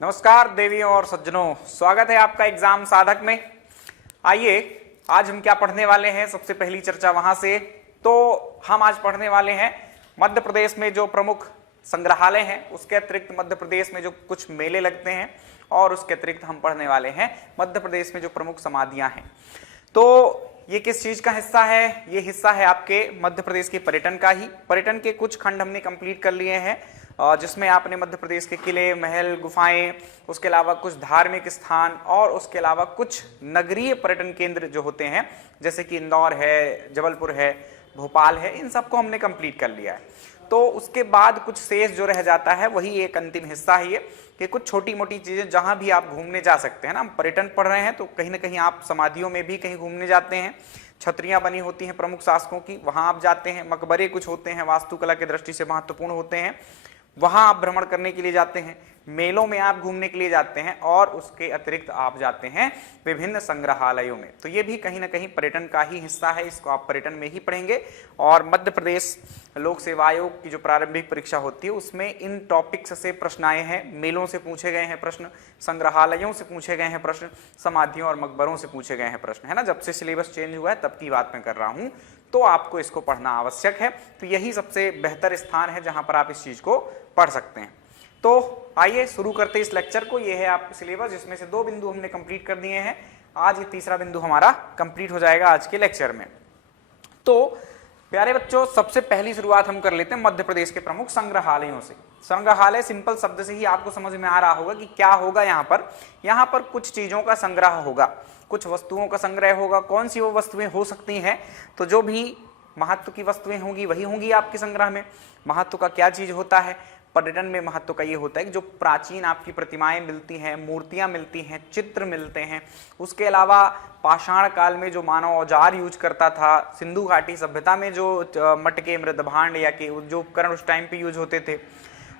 नमस्कार देवियों और सज्जनों, स्वागत है आपका एग्जाम साधक में। आइए आज हम क्या पढ़ने वाले हैं। सबसे पहली चर्चा वहां से, तो हम आज पढ़ने वाले हैं मध्य प्रदेश में जो प्रमुख संग्रहालय हैं, उसके अतिरिक्त मध्य प्रदेश में जो कुछ मेले लगते हैं, और उसके अतिरिक्त हम पढ़ने वाले हैं मध्य प्रदेश में जो प्रमुख समाधियां हैं। तो ये किस चीज का हिस्सा है? ये हिस्सा है आपके मध्य प्रदेश के पर्यटन का ही। पर्यटन के कुछ खंड हमने कंप्लीट कर लिए हैं, जिसमें आपने मध्य प्रदेश के किले, महल, गुफाएं, उसके अलावा कुछ धार्मिक स्थान और उसके अलावा कुछ नगरीय पर्यटन केंद्र जो होते हैं, जैसे कि इंदौर है, जबलपुर है, भोपाल है, इन सबको हमने कंप्लीट कर लिया है। तो उसके बाद कुछ शेष जो रह जाता है वही एक अंतिम हिस्सा है ये, कि कुछ छोटी मोटी चीजें जहां भी आप घूमने जा सकते हैं ना। हम पर्यटन पढ़ रहे हैं तो कहीं ना कहीं आप समाधियों में भी कहीं घूमने जाते हैं, छतरियां बनी होती हैं प्रमुख शासकों की, वहां आप जाते हैं। मकबरे कुछ होते हैं, वास्तुकला की दृष्टि से महत्वपूर्ण होते हैं, वहां आप भ्रमण करने के लिए जाते हैं। मेलों में आप घूमने के लिए जाते हैं, और उसके अतिरिक्त आप जाते हैं विभिन्न संग्रहालयों में। तो ये भी कहीं ना कहीं पर्यटन का ही हिस्सा है, इसको आप पर्यटन में ही पढ़ेंगे। और मध्य प्रदेश लोक सेवा आयोग की जो प्रारंभिक परीक्षा होती है उसमें इन टॉपिक्स से प्रश्न आए हैं। मेलों से पूछे गए हैं प्रश्न, संग्रहालयों से पूछे गए हैं प्रश्न, समाधियों और मकबरों से पूछे गए हैं प्रश्न, है ना। जब से सिलेबस चेंज हुआ है तब की बात मैं कर रहा हूं, तो आपको इसको पढ़ना आवश्यक है। तो यही सबसे बेहतर स्थान है जहां पर आप इस चीज को पढ़ सकते हैं। तो आइए शुरू करते हैं इस लेक्चर को। ये है आपका सिलेबस, जिसमें से 2 बिंदु हमने कंप्लीट कर दिए हैं। आज ये तीसरा बिंदु हमारा कंप्लीट हो जाएगा आज के लेक्चर में। तो प्यारे बच्चों, सबसे पहली शुरुआत हम कर लेते हैं मध्य प्रदेश के प्रमुख संग्रहालयों से। संग्रहालय सिंपल शब्द से ही आपको समझ में आ रहा होगा कि क्या होगा यहाँ पर। यहाँ पर कुछ चीजों का संग्रह होगा, कुछ वस्तुओं का संग्रह होगा। कौन सी वो वस्तुएं हो सकती हैं? तो जो भी महत्व की वस्तुएं होंगी वही होंगी आपके संग्रह में। महत्व का क्या चीज होता है? पर्यटन में महत्व का ये होता है कि जो प्राचीन आपकी प्रतिमाएं मिलती हैं, मूर्तियां मिलती हैं, चित्र मिलते हैं। उसके अलावा पाषाण काल में जो मानव औजार यूज करता था, सिंधु घाटी सभ्यता में जो मटके, मृदभांड या के जो उपकरण उस टाइम पे यूज होते थे,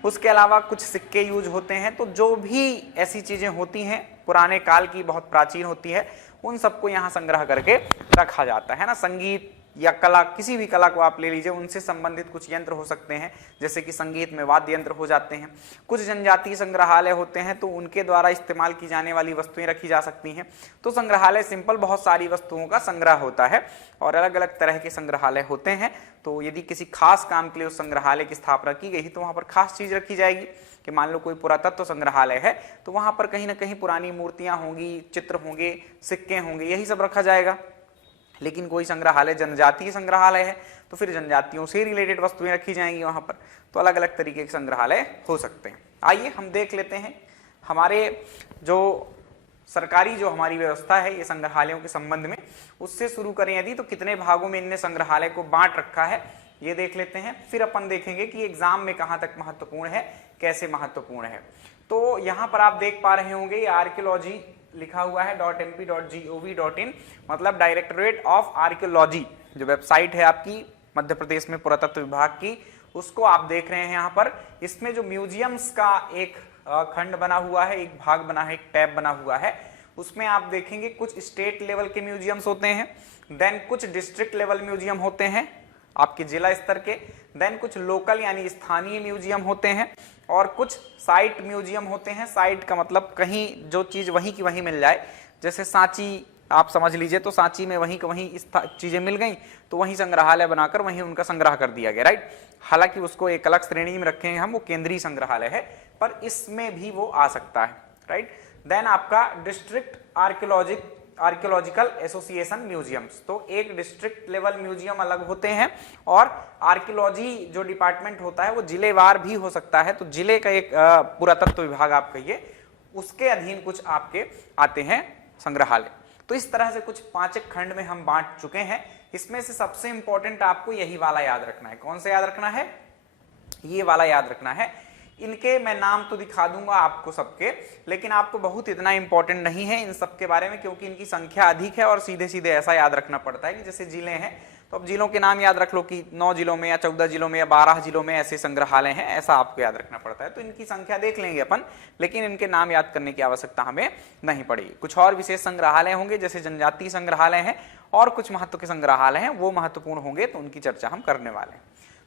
उसके अलावा कुछ सिक्के यूज होते हैं। तो जो भी ऐसी चीजें होती हैं पुराने काल की, बहुत प्राचीन होती है, उन सबको यहाँ संग्रह करके रखा जाता है ना। संगीत या कला, किसी भी कला को आप ले लीजिए, उनसे संबंधित कुछ यंत्र हो सकते हैं, जैसे कि संगीत में वाद्य यंत्र हो जाते हैं। कुछ जनजातीय संग्रहालय होते हैं तो उनके द्वारा इस्तेमाल की जाने वाली वस्तुएं रखी जा सकती हैं। तो संग्रहालय सिंपल बहुत सारी वस्तुओं का संग्रह होता है, और अलग अलग तरह के संग्रहालय होते हैं। तो यदि किसी खास काम के लिए उस संग्रहालय की स्थापना की गई तो वहां पर खास चीज रखी जाएगी। कि मान लो कोई पुरातत्व संग्रहालय है तो वहां पर कहीं ना कहीं पुरानी मूर्तियां होंगी, चित्र होंगे, सिक्के होंगे, यही सब रखा जाएगा। लेकिन कोई संग्रहालय जनजातीय संग्रहालय है तो फिर जनजातियों से रिलेटेड वस्तुएं रखी जाएंगी वहां पर। तो अलग अलग तरीके के संग्रहालय हो सकते हैं। आइए हम देख लेते हैं हमारे जो सरकारी जो हमारी व्यवस्था है ये संग्रहालयों के संबंध में, उससे शुरू करें यदि, तो कितने भागों में इनने संग्रहालय को बांट रखा है ये देख लेते हैं। फिर अपन देखेंगे कि एग्जाम में कहां तक महत्वपूर्ण है, कैसे महत्वपूर्ण है। तो यहां पर आप देख पा रहे होंगे ये आर्कियोलॉजी लिखा हुआ है .mp.gov.in, मतलब डायरेक्टोरेट ऑफ आर्कियोलॉजी जो वेबसाइट है आपकी मध्य प्रदेश में पुरातत्व विभाग की, उसको आप देख रहे हैं यहाँ पर। इसमें जो म्यूजियम्स का एक खंड बना हुआ है, एक भाग बना है, एक टैब बना हुआ है, उसमें आप देखेंगे कुछ स्टेट लेवल के म्यूजियम्स होते हैं, देन कुछ डिस्ट्रिक्ट लेवल म्यूजियम होते हैं आपके जिला स्तर के, देन कुछ लोकल यानी स्थानीय म्यूजियम होते हैं, और कुछ साइट म्यूजियम होते हैं। साइट का मतलब कहीं जो चीज वहीं की वहीं मिल जाए, जैसे सांची आप समझ लीजिए, तो सांची में वहीं की वहीं चीजें मिल गई तो वहीं संग्रहालय बनाकर वहीं उनका संग्रह कर दिया गया, राइट। हालांकि उसको एक अलग श्रेणी में रखेंगे हम, वो केंद्रीय संग्रहालय है, पर इसमें भी वो आ सकता है, राइट। देन आपका डिस्ट्रिक्ट आर्कियोलॉजिकल एसोसिएशन म्यूजियम्स, तो एक डिस्ट्रिक्ट लेवल म्यूजियम अलग होते हैं, और आर्कियोलॉजी जो डिपार्टमेंट होता है वो जिलेवार भी हो सकता है। तो जिले का एक पुरातत्व विभाग आप कहिए, उसके अधीन कुछ आपके आते हैं संग्रहालय। तो इस तरह से कुछ 5 खंड में हम बांट चुके हैं। इसमें से सबसे इंपॉर्टेंट आपको यही वाला याद रखना है। कौन सा याद रखना है? ये वाला याद रखना है। इनके मैं नाम तो दिखा दूंगा आपको सबके, लेकिन आपको बहुत इतना इंपॉर्टेंट नहीं है इन सब के बारे में, क्योंकि इनकी संख्या अधिक है और सीधे सीधे ऐसा याद रखना पड़ता है कि जैसे जिले हैं तो अब जिलों के नाम याद रख लो कि 9 जिलों में या 14 जिलों में या 12 जिलों में ऐसे संग्रहालय हैं, ऐसा आपको याद रखना पड़ता है। तो इनकी संख्या देख लेंगे अपन, लेकिन इनके नाम याद करने की आवश्यकता हमें नहीं पड़ेगी। कुछ और विशेष संग्रहालय होंगे जैसे जनजातीय संग्रहालय हैं, और कुछ महत्व के संग्रहालय हैं, वो महत्वपूर्ण होंगे, तो उनकी चर्चा हम करने वाले हैं।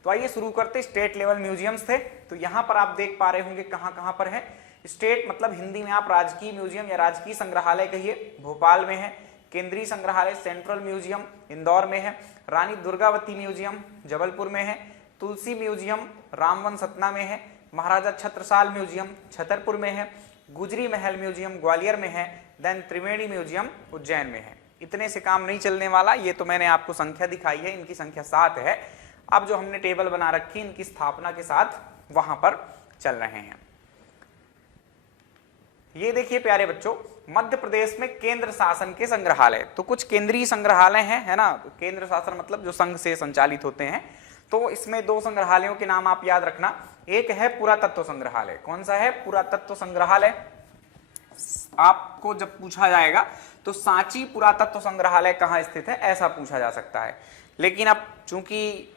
तो आइए शुरू करते। स्टेट लेवल म्यूजियम्स थे, तो यहां पर आप देख पा रहे होंगे कहां कहां पर है। स्टेट मतलब हिंदी में आप राजकीय म्यूजियम या राजकीय संग्रहालय कहिए, भोपाल में है। केंद्रीय संग्रहालय सेंट्रल म्यूजियम इंदौर में है। रानी दुर्गावती म्यूजियम जबलपुर में है। तुलसी म्यूजियम रामवन सतना में है। महाराजा छत्रसाल म्यूजियम छतरपुर में है। गुजरी महल म्यूजियम ग्वालियर में है। देन त्रिवेणी म्यूजियम उज्जैन में है। इतने से काम नहीं चलने वाला, ये तो मैंने आपको संख्या दिखाई है, इनकी संख्या 7 है। अब जो हमने टेबल बना रखी इनकी स्थापना के साथ वहां पर चल रहे हैं। ये देखिए प्यारे बच्चों, मध्य प्रदेश में केंद्र शासन के संग्रहालय, तो कुछ केंद्रीय संग्रहालय हैं, है ना। तो केंद्र शासन मतलब जो संघ से संचालित होते हैं। तो इसमें 2 संग्रहालयों के नाम आप याद रखना। एक है पुरातत्व संग्रहालय। कौन सा है? पुरातत्व संग्रहालय। आपको जब पूछा जाएगा तो सांची पुरातत्व संग्रहालय कहाँ स्थित है, ऐसा पूछा जा सकता है। लेकिन अब चूंकि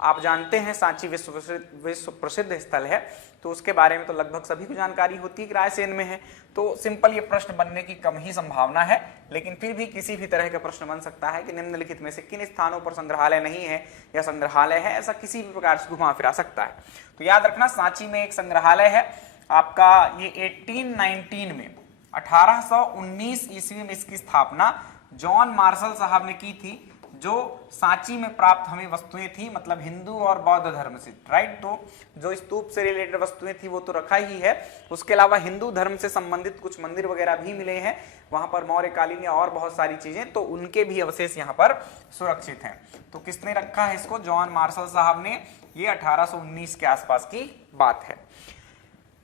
आप जानते हैं सांची विश्व प्रसिद्ध स्थल है, तो उसके बारे में तो लगभग सभी को जानकारी होती है कि रायसेन में है। तो सिंपल ये प्रश्न बनने की कम ही संभावना है, लेकिन फिर भी किसी भी तरह का प्रश्न बन सकता है कि निम्नलिखित में से किन स्थानों पर संग्रहालय नहीं है या संग्रहालय है, ऐसा किसी भी प्रकार से घुमा फिरा सकता है। तो याद रखना, सांची में एक संग्रहालय है आपका। ये 1819 में 1819 ईस्वी में इसकी स्थापना जॉन मार्शल साहब ने की थी। जो सांची में प्राप्त हमें वस्तुएं थी, मतलब हिंदू और बौद्ध धर्म से, राइट। तो जो स्तूप से रिलेटेड वस्तुएं थी वो तो रखा ही है, उसके अलावा हिंदू धर्म से संबंधित कुछ मंदिर वगैरह भी मिले हैं वहां पर, मौर्यकालीन या और बहुत सारी चीजें, तो उनके भी अवशेष यहाँ पर सुरक्षित हैं। तो किसने रखा है इसको? जॉन मार्शल साहब ने। ये 1819 के आसपास की बात है।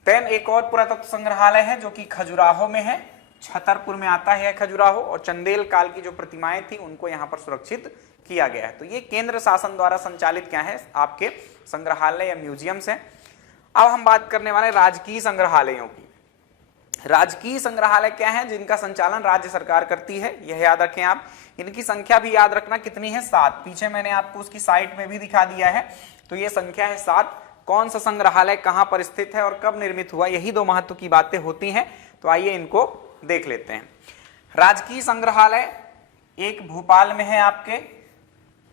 देन एक और पुरातत्व संग्रहालय है जो कि खजुराहो में है, छतरपुर में आता है खजुराहो, और चंदेल काल की जो प्रतिमाएं थी उनको यहाँ पर सुरक्षित किया गया है। तो ये केंद्र शासन द्वारा संचालित क्या है? आपके संग्रहालय या म्यूजियम्स हैं। अब हम बात करने वाले राजकीय संग्रहालयों की। राजकीय संग्रहालय क्या है? जिनका संचालन राज्य सरकार करती है, यह याद रखें आप। इनकी संख्या भी याद रखना कितनी है? 7। पीछे मैंने आपको उसकी साइट में भी दिखा दिया है। तो ये संख्या है 7। कौन सा संग्रहालय कहां पर स्थित है और कब निर्मित हुआ, यही 2 महत्व की बातें होती हैं। तो आइए इनको देख लेते हैं। राजकीय संग्रहालय एक भोपाल में है आपके।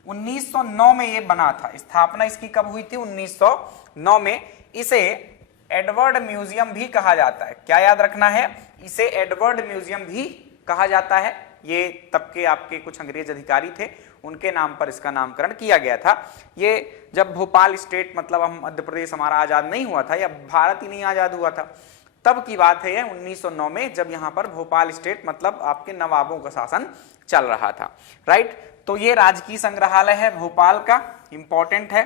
1909 में ये बना था। स्थापना इसकी कब हुई थी? 1909 में। इसे एडवर्ड म्यूजियम भी कहा जाता है। क्या याद रखना है? इसे एडवर्ड म्यूजियम भी कहा जाता है। ये तब के आपके कुछ अंग्रेज अधिकारी थे, उनके नाम पर इसका नामकरण किया गया था। ये जब भोपाल स्टेट मतलब हम मध्य प्रदेश हमारा आजाद नहीं हुआ था, या भारत ही नहीं आजाद हुआ था, तब की बात है ये 1909 में, जब यहाँ पर भोपाल स्टेट मतलब आपके नवाबों का शासन चल रहा था, राइट। तो ये राजकीय संग्रहालय है भोपाल का, इंपॉर्टेंट है।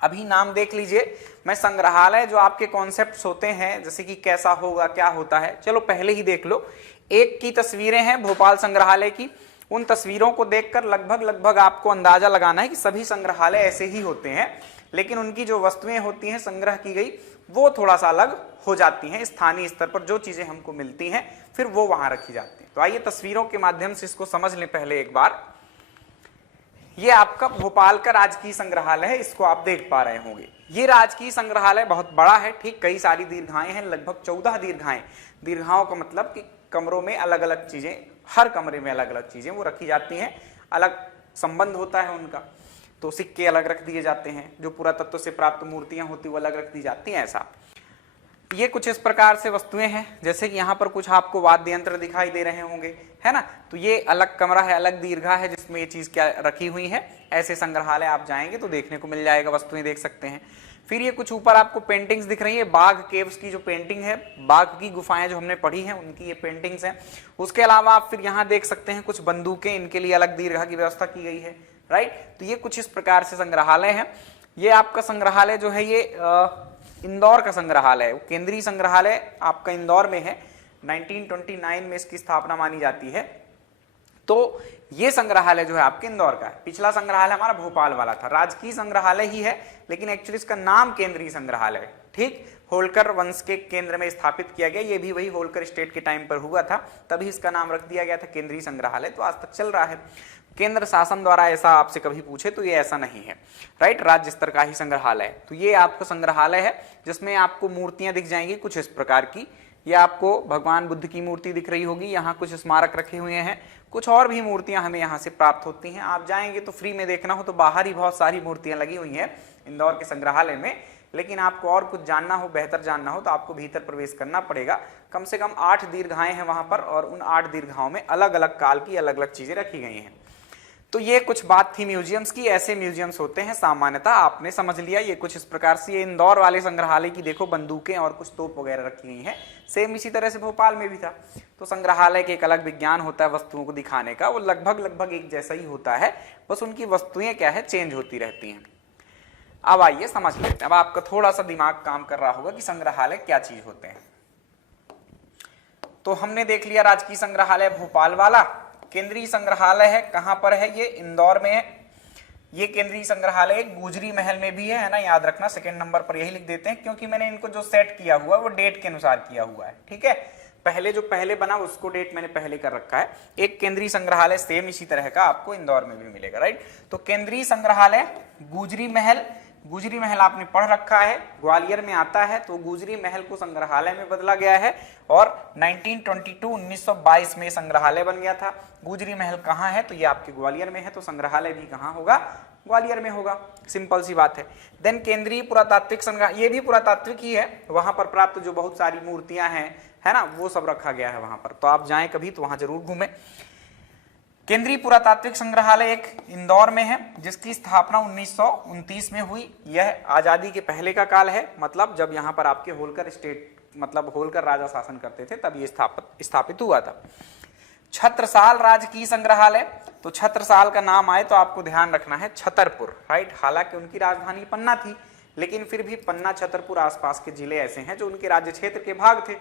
अभी नाम देख लीजिए। मैं संग्रहालय जो आपके कॉन्सेप्ट्स होते हैं, जैसे कि कैसा होगा, क्या होता है, चलो पहले ही देख लो। एक की तस्वीरें हैं भोपाल संग्रहालय की। उन तस्वीरों को देखकर लगभग आपको अंदाजा लगाना है कि सभी संग्रहालय ऐसे ही होते हैं, लेकिन उनकी जो वस्तुएं होती हैं संग्रह की गई वो थोड़ा सा अलग हो जाती हैं। स्थानीय स्तर पर जो चीजें हमको मिलती हैं फिर वो वहां रखी जाती हैं। तो आइए तस्वीरों के माध्यम से इसको समझ लें पहले एक बार। ये आपका भोपाल का राजकीय संग्रहालय है, इसको आप देख पा रहे होंगे। ये राजकीय संग्रहालय बहुत बड़ा है, ठीक। कई सारी दीर्घाएं हैं, लगभग 14 दीर्घाएं। दीर्घाओं का मतलब कि कमरों में अलग अलग चीजें, हर कमरे में अलग अलग चीजें वो रखी जाती हैं, अलग संबंध होता है उनका। तो सिक्के अलग रख दिए जाते हैं, जो पुरातत्व से प्राप्त मूर्तियां होती वो अलग रख दी जाती हैं, ऐसा। ये कुछ इस प्रकार से वस्तुएं हैं, जैसे कि यहाँ पर कुछ आपको वाद्य यंत्र दिखाई दे रहे होंगे, है ना। तो ये अलग कमरा है, अलग दीर्घा है जिसमें ये चीज क्या रखी हुई है। ऐसे संग्रहालय आप जाएंगे तो देखने को मिल जाएगा, वस्तुएं देख सकते हैं। फिर ये कुछ ऊपर आपको पेंटिंग्स दिख रही है, बाघ केव्स की जो पेंटिंग है, बाघ की गुफाएं जो हमने पढ़ी हैं उनकी ये पेंटिंग्स हैं। उसके अलावा आप फिर यहाँ देख सकते हैं कुछ बंदूकें, इनके लिए अलग दीर्घा की व्यवस्था की गई है, राइट। तो ये कुछ इस प्रकार से संग्रहालय है। ये आपका संग्रहालय जो है ये इंदौर का संग्रहालय है, केंद्रीय संग्रहालय आपका इंदौर में है। 1929 में इसकी स्थापना मानी जाती है। तो ये संग्रहालय जो है आपके इंदौर का है। पिछला संग्रहालय हमारा भोपाल वाला था, राजकीय संग्रहालय ही है, लेकिन एक्चुअली इसका नाम केंद्रीय संग्रहालय है, ठीक। होलकर वंश के केंद्र में स्थापित किया गया। ये भी वही होलकर स्टेट के टाइम पर हुआ था, तभी इसका नाम रख दिया गया था केंद्रीय संग्रहालय। तो आज तक चल रहा है। केंद्र शासन द्वारा ऐसा आपसे कभी पूछे तो ये ऐसा नहीं है, राइट। राज्य स्तर का ही संग्रहालय है। तो ये आपका संग्रहालय है जिसमें आपको मूर्तियां दिख जाएंगी कुछ इस प्रकार की। ये आपको भगवान बुद्ध की मूर्ति दिख रही होगी, यहाँ कुछ स्मारक रखे हुए हैं, कुछ और भी मूर्तियां हमें यहाँ से प्राप्त होती हैं। आप जाएंगे तो फ्री में देखना हो तो बाहर ही बहुत सारी मूर्तियां लगी हुई हैं इंदौर के संग्रहालय में। लेकिन आपको और कुछ जानना हो, बेहतर जानना हो, तो आपको भीतर प्रवेश करना पड़ेगा। कम से कम 8 दीर्घाएं हैं वहां पर, और उन 8 दीर्घाओं में अलग अलग काल की अलग अलग चीजें रखी गई हैं। तो ये कुछ बात थी म्यूजियम्स की। ऐसे म्यूजियम्स होते हैं सामान्यतः, आपने समझ लिया। ये कुछ इस प्रकार से, ये इंदौर वाले संग्रहालय की देखो बंदूकें और कुछ तोप वगैरह रखी गई हैं। सेम इसी तरह से भोपाल में भी था। तो संग्रहालय के एक अलग विज्ञान होता है वस्तुओं को दिखाने का, वो लगभग एक जैसा ही होता है, बस उनकी वस्तुएं क्या है, चेंज होती रहती हैं। अब आइए समझ लेते हैं। अब आपका थोड़ा सा दिमाग काम कर रहा होगा कि संग्रहालय क्या चीज होते हैं। तो हमने देख लिया राजकीय संग्रहालय भोपाल वाला। केंद्रीय संग्रहालय है, कहां पर है ये, इंदौर में है। ये केंद्रीय संग्रहालय गुजरी महल में भी है ना, याद रखना, सेकंड नंबर पर यही लिख देते हैं, क्योंकि मैंने इनको जो सेट किया हुआ है वो डेट के अनुसार किया हुआ है। ठीक है, पहले जो पहले बना उसको डेट मैंने पहले कर रखा है। एक केंद्रीय संग्रहालय सेम इसी तरह का आपको इंदौर में भी मिलेगा, राइट। तो केंद्रीय संग्रहालय गुजरी महल, गुजरी महल आपने पढ़ रखा है, ग्वालियर में आता है। तो गुजरी महल को संग्रहालय में बदला गया है, और 1922 में संग्रहालय बन गया था। गुजरी महल कहाँ है, तो ये आपके ग्वालियर में है, तो संग्रहालय भी कहाँ होगा, ग्वालियर में होगा। सिंपल सी बात है। देन केंद्रीय पुरातात्विक संग्रहालय, ये भी पुरातात्विक ही है। वहां पर प्राप्त जो बहुत सारी मूर्तियां हैं, है ना, वो सब रखा गया है वहां पर। तो आप जाएं कभी तो वहां जरूर घूमें। केंद्रीय पुरातात्विक संग्रहालय एक इंदौर में है, जिसकी स्थापना 1929 में हुई। यह आजादी के पहले का काल है, मतलब जब यहाँ पर आपके होलकर स्टेट, मतलब होलकर राजा शासन करते थे, तब ये स्थापित हुआ था। छत्रसाल राजकीय संग्रहालय, तो छत्रसाल का नाम आए तो आपको ध्यान रखना है छतरपुर, राइट। हालांकि उनकी राजधानी पन्ना थी, लेकिन फिर भी पन्ना, छतरपुर आसपास के जिले ऐसे हैं जो उनके राज्य क्षेत्र के भाग थे।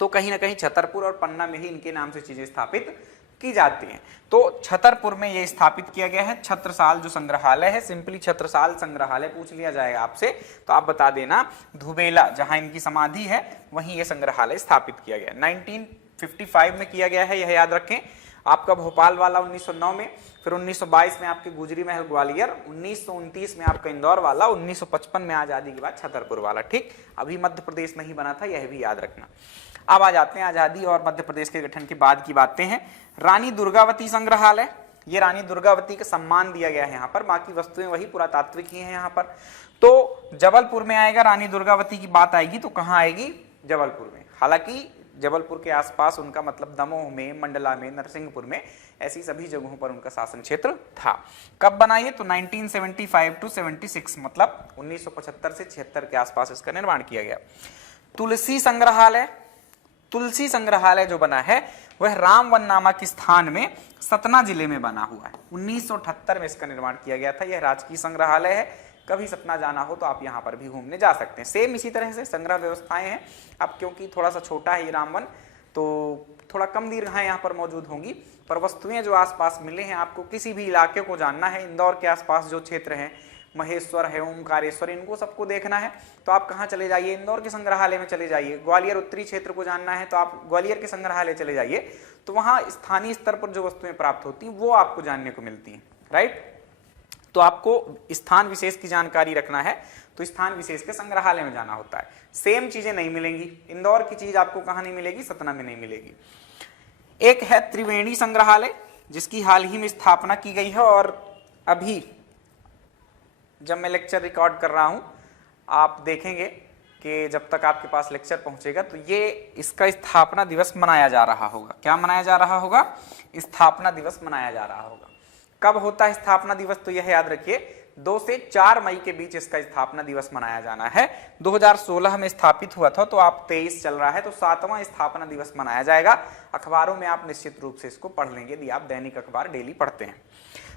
तो कहीं ना कहीं छतरपुर और पन्ना में ही इनके नाम से चीजें स्थापित की जाती हैं। तो छतरपुर में ये स्थापित किया गया है छत्रसाल जो संग्रहालय है। सिंपली छत्रसाल संग्रहालय पूछ लिया जाएगा आपसे तो आप बता देना धुबेला, जहां इनकी समाधि है, वहीं ये संग्रहालय स्थापित किया गया। 1955 में किया गया है, यह याद रखें। आपका भोपाल वाला 1909 में, फिर 1922 में आपके गुजरी महल ग्वालियर, 1929 में आपका इंदौर वाला, 1955 में आजादी के बाद छतरपुर वाला। ठीक, अभी मध्य प्रदेश नहीं बना था, यह भी याद रखना। अब आ जाते हैं आजादी और मध्य प्रदेश के गठन के बाद की बातें हैं। रानी दुर्गावती संग्रहालय, ये रानी दुर्गावती का सम्मान दिया गया है यहाँ पर, बाकी वस्तुएं वही पुरातात्विक ही हैं यहाँ पर। तो जबलपुर में आएगा, रानी दुर्गावती की बात आएगी तो कहाँ आएगी, जबलपुर में। हालांकि जबलपुर के आसपास उनका मतलब दमोह में, मंडला में, नरसिंहपुर में, ऐसी सभी जगहों पर उनका शासन क्षेत्र था। कब बनाइए तो 1975 to 76, मतलब 1975 से 76 के आसपास इसका निर्माण किया गया। तुलसी संग्रहालय, तुलसी संग्रहालय जो बना है वह रामवन नामक स्थान में सतना जिले में बना हुआ है। 1978 में इसका निर्माण किया गया था। यह राजकीय संग्रहालय है, कभी सतना जाना हो तो आप यहाँ पर भी घूमने जा सकते हैं। सेम इसी तरह से संग्रह व्यवस्थाएं हैं। अब क्योंकि थोड़ा सा छोटा है ये रामवन, तो थोड़ा कम दीर्घाएं यहाँ पर मौजूद होंगी, पर वस्तुएं जो आसपास मिले हैं, आपको किसी भी इलाके को जानना है, इंदौर के आसपास जो क्षेत्र हैं, महेश्वर है, ओमकारेश्वर, इनको सबको देखना है तो आप कहाँ चले जाइए, इंदौर के संग्रहालय में चले जाइए। ग्वालियर उत्तरी क्षेत्र को जानना है तो आप ग्वालियर के संग्रहालय चले जाइए, तो वहाँ स्थानीय स्तर पर जो वस्तुएं प्राप्त होती हैं वो आपको जानने को मिलती हैं, राइट। तो आपको स्थान विशेष की जानकारी रखना है तो स्थान विशेष के संग्रहालय में जाना होता है। सेम चीजें नहीं मिलेंगी, इंदौर की चीज आपको कहाँ नहीं मिलेगी, सतना में नहीं मिलेगी। एक है त्रिवेणी संग्रहालय, जिसकी हाल ही में स्थापना की गई है, और अभी जब मैं लेक्चर रिकॉर्ड कर रहा हूं आप देखेंगे कि जब तक आपके पास लेक्चर पहुंचेगा तो ये इसका स्थापना दिवस मनाया जा रहा होगा। क्या मनाया जा रहा होगा, स्थापना दिवस मनाया जा रहा होगा। कब होता है स्थापना दिवस, तो यह याद रखिए 2 से 4 मई के बीच इसका स्थापना दिवस मनाया जाना है। 2016 में स्थापित हुआ था, तो आप 23 चल रहा है, तो 7वां स्थापना दिवस मनाया जाएगा। अखबारों में आप निश्चित रूप से इसको पढ़ लेंगे यदि आप दैनिक अखबार डेली पढ़ते हैं।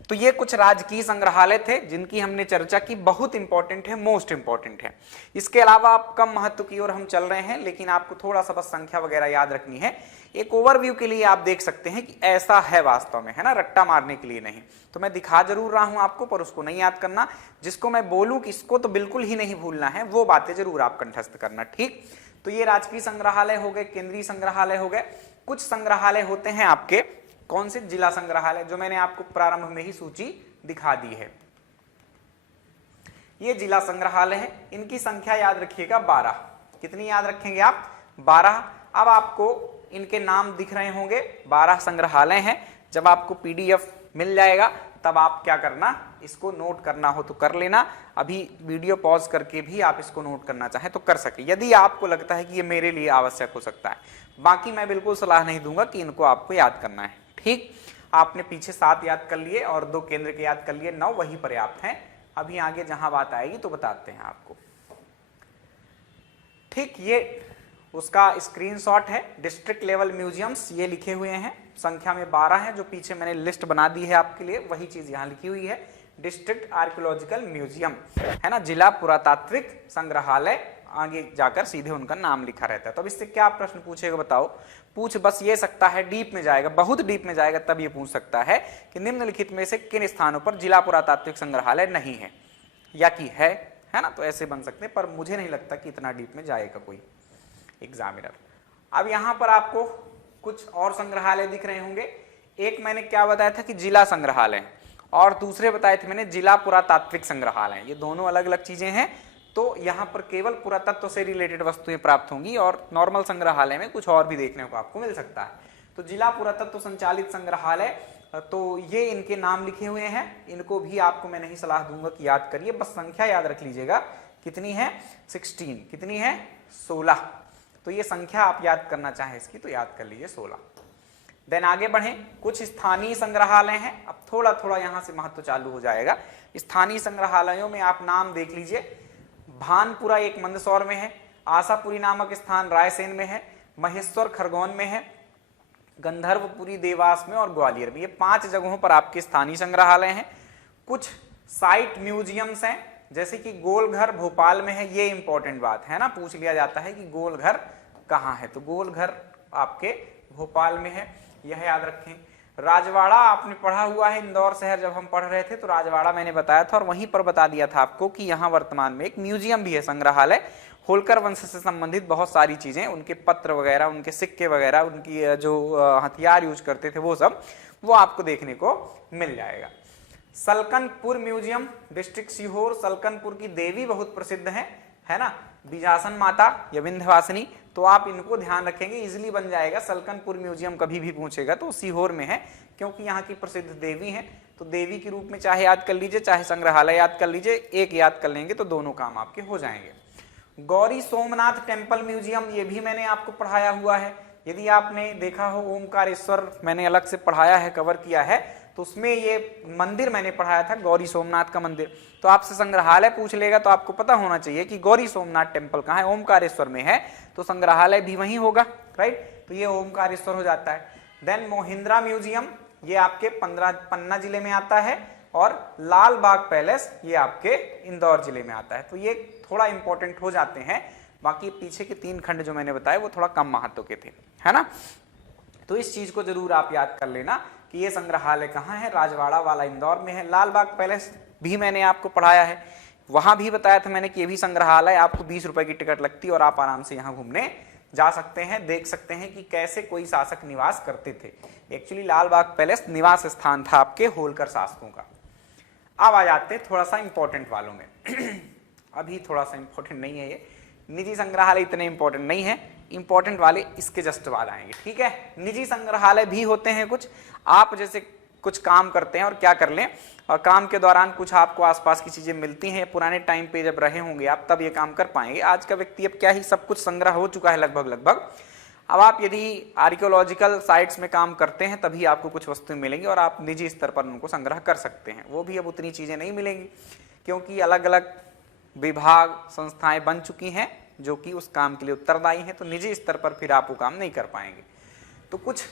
तो ये कुछ राजकीय संग्रहालय थे जिनकी हमने चर्चा की, बहुत इंपॉर्टेंट है, मोस्ट इंपॉर्टेंट है। इसके अलावा आप कम महत्व की ओर हम चल रहे हैं, लेकिन आपको थोड़ा सा बस संख्या वगैरह याद रखनी है। एक ओवरव्यू के लिए आप देख सकते हैं कि ऐसा है वास्तव में, है ना, रट्टा मारने के लिए नहीं। तो मैं दिखा जरूर रहा हूं आपको, पर उसको नहीं याद करना। जिसको मैं बोलूं कि इसको तो बिल्कुल ही नहीं भूलना है, वो बातें जरूर आप कंठस्थ करना, ठीक। तो ये राजकीय संग्रहालय हो गए, केंद्रीय संग्रहालय हो गए। कुछ संग्रहालय होते हैं आपके, कौन से, जिला संग्रहालय, जो मैंने आपको प्रारंभ में ही सूची दिखा दी है। ये जिला संग्रहालय है, इनकी संख्या याद रखिएगा 12। कितनी याद रखेंगे आप, 12। अब आपको इनके नाम दिख रहे होंगे, 12 संग्रहालय हैं। जब आपको PDF मिल जाएगा तब आप क्या करना, इसको नोट करना हो तो कर लेना, अभी वीडियो पॉज करके भी आप इसको नोट करना चाहें तो कर सके, यदि आपको लगता है कि ये मेरे लिए आवश्यक हो सकता है। बाकी मैं बिल्कुल सलाह नहीं दूंगा कि इनको आपको याद करना है। ठीक, आपने पीछे 7 याद कर लिए और 2 केंद्र के याद कर लिए, 9 वही पर्याप्त हैं। अभी आगे जहां बात आएगी तो बताते हैं आपको। ठीक, ये उसका स्क्रीनशॉट है। डिस्ट्रिक्ट लेवल म्यूजियम्स ये लिखे हुए हैं, संख्या में 12 है, जो पीछे मैंने लिस्ट बना दी है आपके लिए, वही चीज यहाँ लिखी हुई है। डिस्ट्रिक्ट आर्कियोलॉजिकल म्यूजियम है ना, जिला पुरातात्विक संग्रहालय, आगे जाकर सीधे उनका नाम लिखा रहता है। तो अब इससे क्या प्रश्न पूछेगा बताओ, पूछ बस ये सकता है, डीप में जाएगा, बहुत डीप में जाएगा तब ये पूछ सकता है कि निम्नलिखित में से किन स्थानों पर जिला पुरातात्विक संग्रहालय नहीं है या कि है ना। तो ऐसे बन सकते हैं, पर मुझे नहीं लगता कि इतना डीप में जाएगा कोई एग्जामिनर। अब यहां पर आपको कुछ और संग्रहालय दिख रहे होंगे। एक मैंने क्या बताया था कि जिला संग्रहालय, और दूसरे बताए थे मैंने जिला पुरातात्विक संग्रहालय। ये दोनों अलग अलग चीजें हैं। तो यहाँ पर केवल पुरातत्व से रिलेटेड वस्तुएं प्राप्त होंगी और नॉर्मल संग्रहालय में कुछ और भी देखने को आपको मिल सकता है। तो जिला पुरातत्व संचालित संग्रहालय, तो ये इनके नाम लिखे हुए हैं, इनको भी आपको मैं नहीं सलाह दूंगा कि याद करिए, बस संख्या याद रख लीजिएगा। कितनी है? 16। कितनी है? 16। तो ये संख्या आप याद करना चाहें इसकी तो याद कर लीजिए 16। देन आगे बढ़ें, कुछ स्थानीय संग्रहालय हैं। अब थोड़ा थोड़ा यहां से महत्व चालू हो जाएगा। स्थानीय संग्रहालयों में आप नाम देख लीजिए। भानपुरा एक मंदसौर में है, आशापुरी नामक स्थान रायसेन में है, महेश्वर खरगोन में है, गंधर्वपुरी देवास में और ग्वालियर में। ये 5 जगहों पर आपके स्थानीय संग्रहालय हैं। कुछ साइट म्यूजियम्स हैं, जैसे कि गोलघर भोपाल में है। ये इंपॉर्टेंट बात है ना, पूछ लिया जाता है कि गोलघर कहाँ है, तो गोलघर आपके भोपाल में है, यह याद रखें। राजवाड़ा आपने पढ़ा हुआ है, इंदौर शहर जब हम पढ़ रहे थे तो राजवाड़ा मैंने बताया था और वहीं पर बता दिया था आपको कि यहाँ वर्तमान में एक म्यूजियम भी है, संग्रहालय। होलकर वंश से संबंधित बहुत सारी चीजें, उनके पत्र वगैरह, उनके सिक्के वगैरह, उनकी जो हथियार यूज करते थे वो सब, वो आपको देखने को मिल जाएगा। Salkanpur museum, district Sehore. सलकनपुर की देवी बहुत प्रसिद्ध है ना, बिजासन माता या विंध्यवासिनी। तो आप इनको ध्यान रखेंगे, इजिली बन जाएगा। सलकनपुर म्यूजियम कभी भी पूछेगा तो सीहोर में है, क्योंकि यहाँ की प्रसिद्ध देवी है। तो देवी के रूप में चाहे याद कर लीजिए, चाहे संग्रहालय याद कर लीजिए, एक याद कर लेंगे तो दोनों काम आपके हो जाएंगे। गौरी सोमनाथ टेम्पल म्यूजियम, ये भी मैंने आपको पढ़ाया हुआ है। यदि आपने देखा हो ओमकारेश्वर मैंने अलग से पढ़ाया है, कवर किया है, तो उसमें ये मंदिर मैंने पढ़ाया था, गौरी सोमनाथ का मंदिर। तो आपसे संग्रहालय पूछ लेगा तो आपको पता होना चाहिए कि गौरी सोमनाथ टेम्पल कहाँ है, ओमकारेश्वर में है, तो संग्रहालय भी वहीं होगा, राइट। तो ये ओमकारेश्वर हो जाता है। देन मोहिंद्रा म्यूजियम, ये आपके पन्ना जिले में आता है, और लाल बाग पैलेस ये आपके इंदौर जिले में आता है। तो ये थोड़ा इंपॉर्टेंट हो जाते हैं, बाकी पीछे के 3 खंड जो मैंने बताए वो थोड़ा कम महत्व के थे, है ना। तो इस चीज को जरूर आप याद कर लेना कि ये संग्रहालय कहाँ है, राजवाड़ा वाला इंदौर में है। लाल बाग पैलेस भी मैंने आपको पढ़ाया है, वहां भी बताया था मैंने कि ये भी संग्रहालय, आपको 20 रुपए की टिकट लगती है और आप आराम से यहाँ घूमने जा सकते हैं, देख सकते हैं कि कैसे कोई शासक निवास करते थे। एक्चुअली लाल बाग पैलेस निवास स्थान था आपके होलकर शासकों का। अब आ जाते हैं थोड़ा सा इंपॉर्टेंट वालों में। अभी थोड़ा सा इंपॉर्टेंट नहीं है ये, निजी संग्रहालय इतने इंपॉर्टेंट नहीं है, इंपॉर्टेंट वाले इसके जस्ट बाद आएंगे, ठीक है। निजी संग्रहालय भी होते हैं कुछ, आप जैसे कुछ काम करते हैं और क्या कर लें, और काम के दौरान कुछ आपको आसपास की चीजें मिलती हैं, पुराने टाइम पे जब रहे होंगे आप तब ये काम कर पाएंगे। आज का व्यक्ति अब क्या ही सब कुछ संग्रह हो चुका है लगभग। अब आप यदि आर्कियोलॉजिकल साइट्स में काम करते हैं तभी आपको कुछ वस्तुएं मिलेंगी और आप निजी स्तर पर उनको संग्रह कर सकते हैं। वो भी अब उतनी चीजें नहीं मिलेंगी, क्योंकि अलग अलग विभाग संस्थाएं बन चुकी हैं जो कि उस काम के लिए उत्तरदायी हैं। तो निजी स्तर पर फिर आप वो काम नहीं कर पाएंगे। तो कुछ